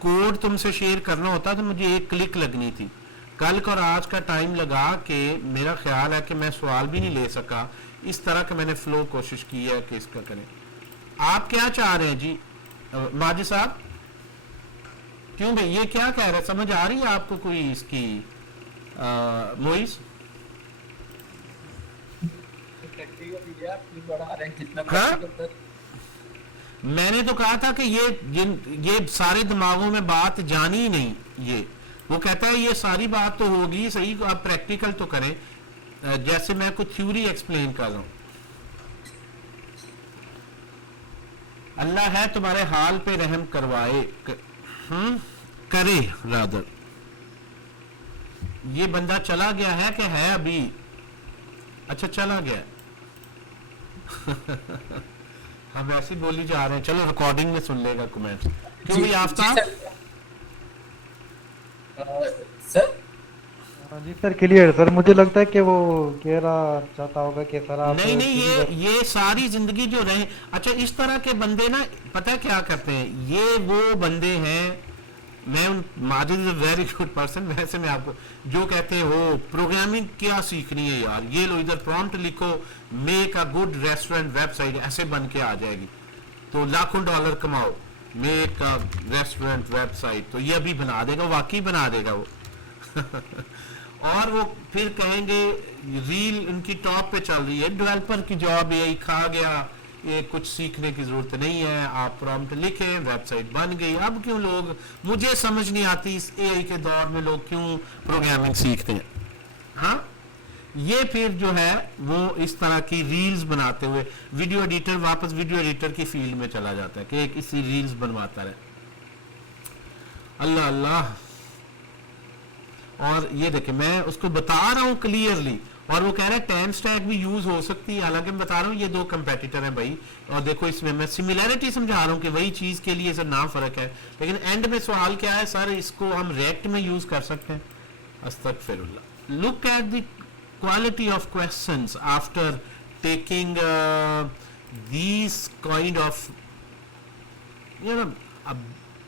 कोड तुमसे शेयर करना होता तो मुझे एक क्लिक लगनी थी। कल का और आज का टाइम लगा कि मेरा ख्याल है कि मैं सवाल भी नहीं ले सका। इस तरह का मैंने फ्लो कोशिश की है कि इसका करें। आप क्या चाह रहे हैं जी माजिद साहब? क्यों भाई, ये क्या कह रहे हैं? समझ आ रही है आपको कोई इसकी मोइस? हाँ? मैंने तो कहा था कि ये सारे दिमागों में बात जानी ही नहीं। ये वो कहता है ये सारी बात तो होगी सही, आप प्रैक्टिकल तो करें। जैसे मैं कुछ थ्योरी एक्सप्लेन कर रहा हूं। अल्लाह है तुम्हारे हाल पे रहम करवाए, करे रादर। ये बंदा चला गया है कि है अभी? अच्छा चला गया। हम ऐसी बोली जा रहे हैं, चलो रिकॉर्डिंग में सुन लेगा कमेंट्स। क्यों भी आफ्ताब? सर जी सर क्लियर सर। मुझे लगता है कि वो कह रहा चाहता होगा कि सर आप नहीं नहीं, ये सारी जिंदगी जो रहे। अच्छा, इस तरह के बंदे ना पता है क्या करते हैं? ये वो बंदे हैं, मैं Majid is a very good person. वैसे मैं आपको जो कहते हैं वो प्रोग्रामिंग क्या सीखनी है यार, ये लो इधर प्रॉम्प्ट लिखो, make a good restaurant website, ऐसे बन के आ जाएगी तो लाखों डॉलर कमाओ। मेक अ रेस्टोरेंट वेबसाइट, तो ये अभी बना देगा, वाकई बना देगा वो। और वो फिर कहेंगे रील उनकी टॉप पे चल रही है, डेवलपर की जॉब यही खा गया, ये कुछ सीखने की जरूरत नहीं है, आप प्रॉम्प्ट लिखें वेबसाइट बन गई। अब क्यों लोग, मुझे समझ नहीं आती इस एआई के दौर में लोग क्यों प्रोग्रामिंग सीखते हैं। हाँ, ये फिर जो है वो इस तरह की रील्स बनाते हुए वीडियो एडिटर वापस वीडियो एडिटर की फील्ड में चला जाता है कि एक इसी रील्स बनवाता रहे। अल्लाह अल्लाह। और ये देखे मैं उसको बता रहा हूं क्लियरली, और वो कह रहा है टाइम स्टैक भी यूज हो सकती है। हालांकि मैं बता रहा हूँ ये दो कंपेटिटर हैं भाई, और देखो इसमें मैं सिमिलैरिटी समझा रहा हूँ कि वही चीज के लिए सर ना फर्क है। लेकिन एंड में सवाल क्या है सर, इसको हम रेक्ट में यूज कर सकते हैं? अस्तगफिरुल्लाह। Look at the quality of questions after taking these kind of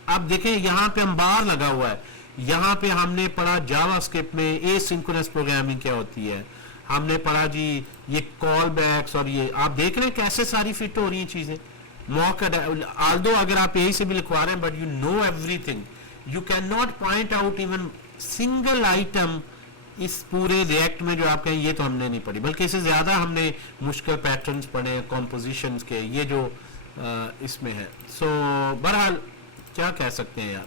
अब देखें यहाँ पे अंबार लगा हुआ है। यहाँ पे हमने पढ़ा जावास्क्रिप्ट में एसिंक्रोनस प्रोग्रामिंग क्या होती है, हमने पढ़ा जी ये कॉल बैक्स, और ये आप देख रहे हैं कैसे सारी फिट हो रही हैं चीजें। मॉक आल्दो अगर आप यही से भी लिखवा रहे हैं, but you know everything, you can not point out even single item इस पूरे रिएक्ट में जो आप कहें ये तो हमने नहीं पढ़ी, बल्कि इससे ज्यादा हमने मुश्किल पैटर्न्स पढ़े कॉम्पोजिशंस के, ये जो इसमें है। सो बहरहाल क्या कह सकते हैं यार,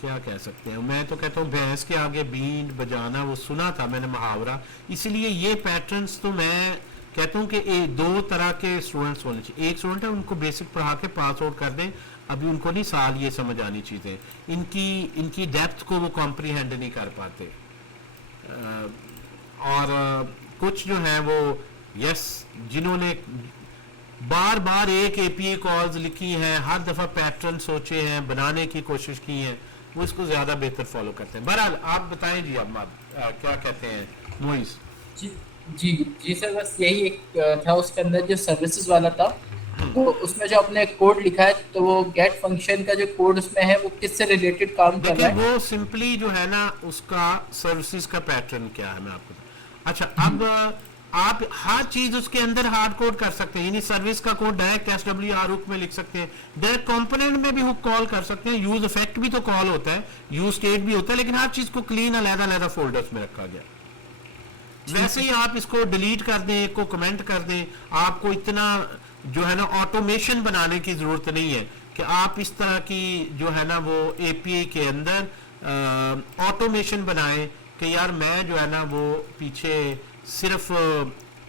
क्या कह सकते हैं। मैं तो कहता हूँ भैंस के आगे बीन बजाना, वो सुना था मैंने मुहावरा। इसलिए ये पैटर्न्स तो मैं कहता हूँ कि दो तरह के स्टूडेंट्स होने चाहिए। एक स्टूडेंट है उनको बेसिक पढ़ा के पास आउट कर दें, अभी उनको नहीं साल ये समझ आनी चीज़ें, इनकी डेप्थ को वो कॉम्प्रीहेंड नहीं कर पाते। और कुछ जो है वो यस जिन्होंने बार बार एक एपीआई कॉल्स लिखी हैं, हर दफ़ा पैटर्न सोचे हैं, बनाने की कोशिश की हैं, वो इसको ज़्यादा बेहतर फॉलो करते हैं। बहरहाल आप बताएं जी, अब क्या कहते हैं मोइस? जी जी जी सर, बस यही एक था उसके अंदर जो सर्विसेज वाला था। तो उसमें जो आपने कोड लिखा है तो वो गेट फंक्शन का जो कोड उसमें है वो किससे रिलेटेड काम कर देखिए रहा है? वो सिंपली जो है ना उसका सर्विसेज का पैटर्न क्या है मैं आपको अच्छा अब आप हर चीज उसके अंदर हार्ड कोड कर सकते हैं यानी सर्विस का कोड डायरेक्ट SWR रूप में लिख सकते हैं डायरेक्ट कंपोनेंट में भी हुक कॉल कर सकते हैं यूज इफेक्ट भी तो कॉल होता है यूज स्टेट भी होता है लेकिन हर चीज को क्लीन अलग अलग फोल्डर्स में रखा गया वैसे ही आप इसको डिलीट कर दें एक को कमेंट कर दें आपको इतना जो है ना ऑटोमेशन बनाने की जरूरत नहीं है कि आप इस तरह की जो है ना वो API के अंदर ऑटोमेशन बनाएं कि यार मैं जो है ना वो पीछे सिर्फ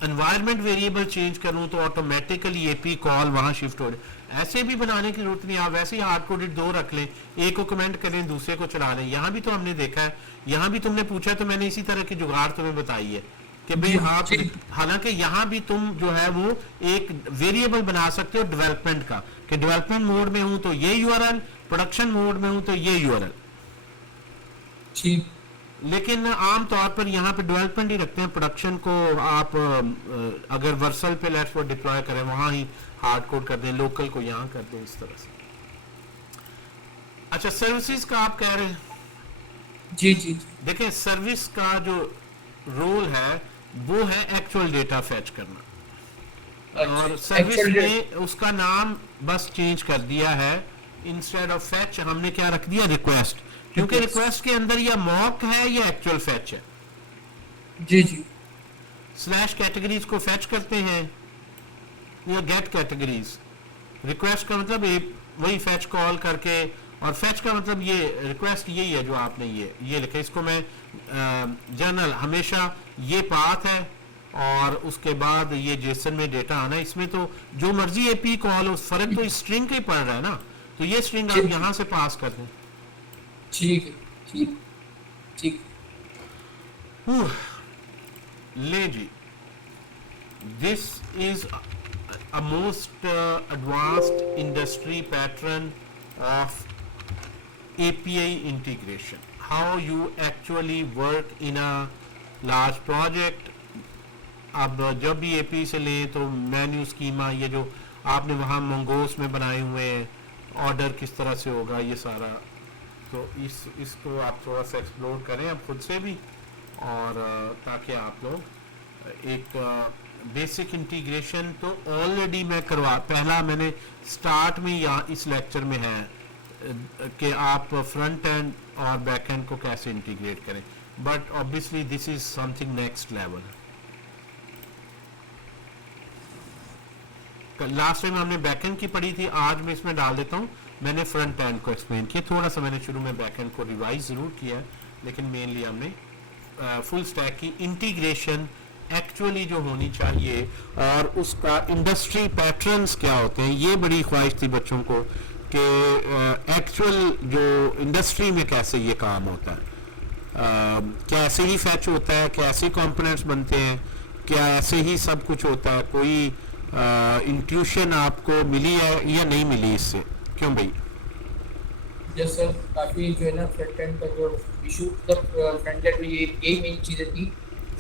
एनवायरनमेंट वेरिएबल चेंज करूं तो ऑटोमेटिकली API कॉल वहां शिफ्ट हो जाए ऐसे भी बनाने की जरूरत नहीं आप वैसे ही हार्ड कोडेड 2 रख लें एक को कमेंट करें दूसरे को चला लें यहाँ भी तो हमने देखा है यहाँ भी तुमने पूछा तो मैंने इसी तरह की जुगाड़ तुम्हें बताई है कि भाई आप हालांकि यहाँ भी तुम जो है वो एक वेरिएबल बना सकते हो डेवलपमेंट का कि डेवलपमेंट मोड में हूं तो ये URL प्रोडक्शन मोड में हूं तो ये URL ठीक लेकिन आम तौर पर यहाँ पे डेवलपमेंट ही रखते हैं प्रोडक्शन को आप अगर वर्सल पे लेट्स फॉर डिप्लॉय करें वहां ही हार्ड कोड कर दें लोकल को यहाँ कर दें इस तरह से अच्छा सर्विसेज का आप कह रहे हैं जी जी देखें सर्विस का जो रोल है वो है एक्चुअल डेटा फैच करना और सर्विस में उसका नाम बस चेंज कर दिया है इंस्टेड ऑफ फैच हमने क्या रख दिया रिक्वेस्ट क्योंकि रिक्वेस्ट के अंदर या मॉक है या एक्चुअल फैच है जी जी स्लैश कैटेगरीज को फैच करते हैं या गेट कैटेगरीज रिक्वेस्ट का मतलब वही फैच कॉल करके और फैच का मतलब ये रिक्वेस्ट यही है जो आपने ये लिखा इसको मैं जनरल हमेशा ये पाथ है और उसके बाद ये जेसन में डेटा आना इसमें तो जो मर्जी API कॉल हो फर्क तो स्ट्रिंग का ही पड़ रहा है ना तो ये स्ट्रिंग आप यहां से पास कर दें ठीक है ठीक ठीक ले जी this is a most advanced industry pattern of API integration how you actually work in a large project अब जब भी API से लें तो मेन्यू स्कीमा ये जो आपने वहाँ मंगोस में बनाए हुए हैं ऑर्डर किस तरह से होगा ये सारा तो इसको आप थोड़ा सा एक्सप्लोर करें अब खुद से भी और ताकि आप लोग एक बेसिक इंटीग्रेशन तो ऑलरेडी मैं पहला मैंने स्टार्ट में या इस लेक्चर में है कि आप फ्रंट एंड और बैक एंड को कैसे इंटीग्रेट करें but obviously this is something next level last time हमने बैक एंड की पढ़ी थी आज मैं इसमें डाल देता हूँ मैंने फ्रंट एंड को एक्सप्लेन किया थोड़ा सा मैंने शुरू में बैक एंड को रिवाइज जरूर किया है लेकिन मेनली हमने फुल स्टैक की इंटीग्रेशन एक्चुअली जो होनी चाहिए और उसका इंडस्ट्री पैटर्न्स क्या होते हैं ये बड़ी ख्वाहिश थी बच्चों को कि एक्चुअल जो इंडस्ट्री में कैसे ये काम होता है क्या ऐसे ही फैच होता है क्या ऐसे कंपोनेंट्स बनते हैं क्या ऐसे ही सब कुछ होता है कोई इंट्यूशन आपको मिली है या नहीं मिली इससे क्यों भाई यस सर काफी जो है ना फ्रंट एंड का जो इशू मतलब फ्रंट एंड में यही मेन चीजें थी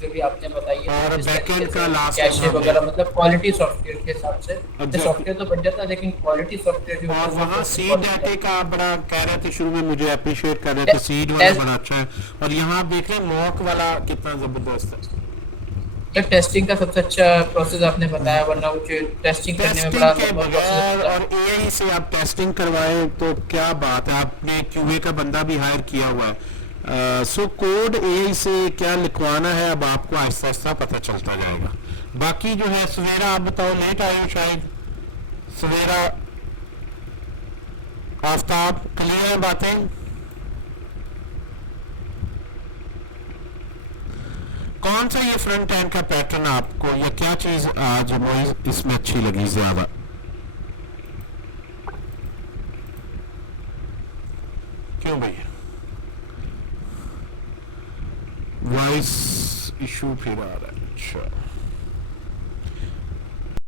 जो भी आपने बताई है और बैकएंड का लास्ट कैशे वगैरह मतलब क्वालिटी सॉफ्टवेयर के हिसाब से सॉफ्टवेयर तो बन जाता है लेकिन क्वालिटी सॉफ्टवेयर जो और वहाँ सीड डाटे का बड़ा कह रहे थे शुरू में मुझे अप्रिशिएट कर रहे थे सीड वाला बड़ा अच्छा है और यहाँ आप देख रहे हैं मॉक वाला कितना जबरदस्त है टेस्टिंग का सबसे अच्छा प्रोसेस आपने बताया वरना वो टेस्टिंग करने में बड़ा बगैर और AI से आप टेस्टिंग करवाएं तो क्या बात है आपने QA का बंदा भी हायर किया हुआ है सो कोड AI से क्या लिखवाना है अब आपको आहिस्ता आहिस्ता पता चलता जाएगा बाकी जो है सवेरा आप बताओ लेट आए हो शायद सवेरा आफ्ताब क्लियर है बातें कौन सा ये फ्रंट एंड का पैटर्न आपको या क्या चीज आज इसमें अच्छी लगी ज्यादा क्यों भैया वॉइस इशू फिर आ रहा है अच्छा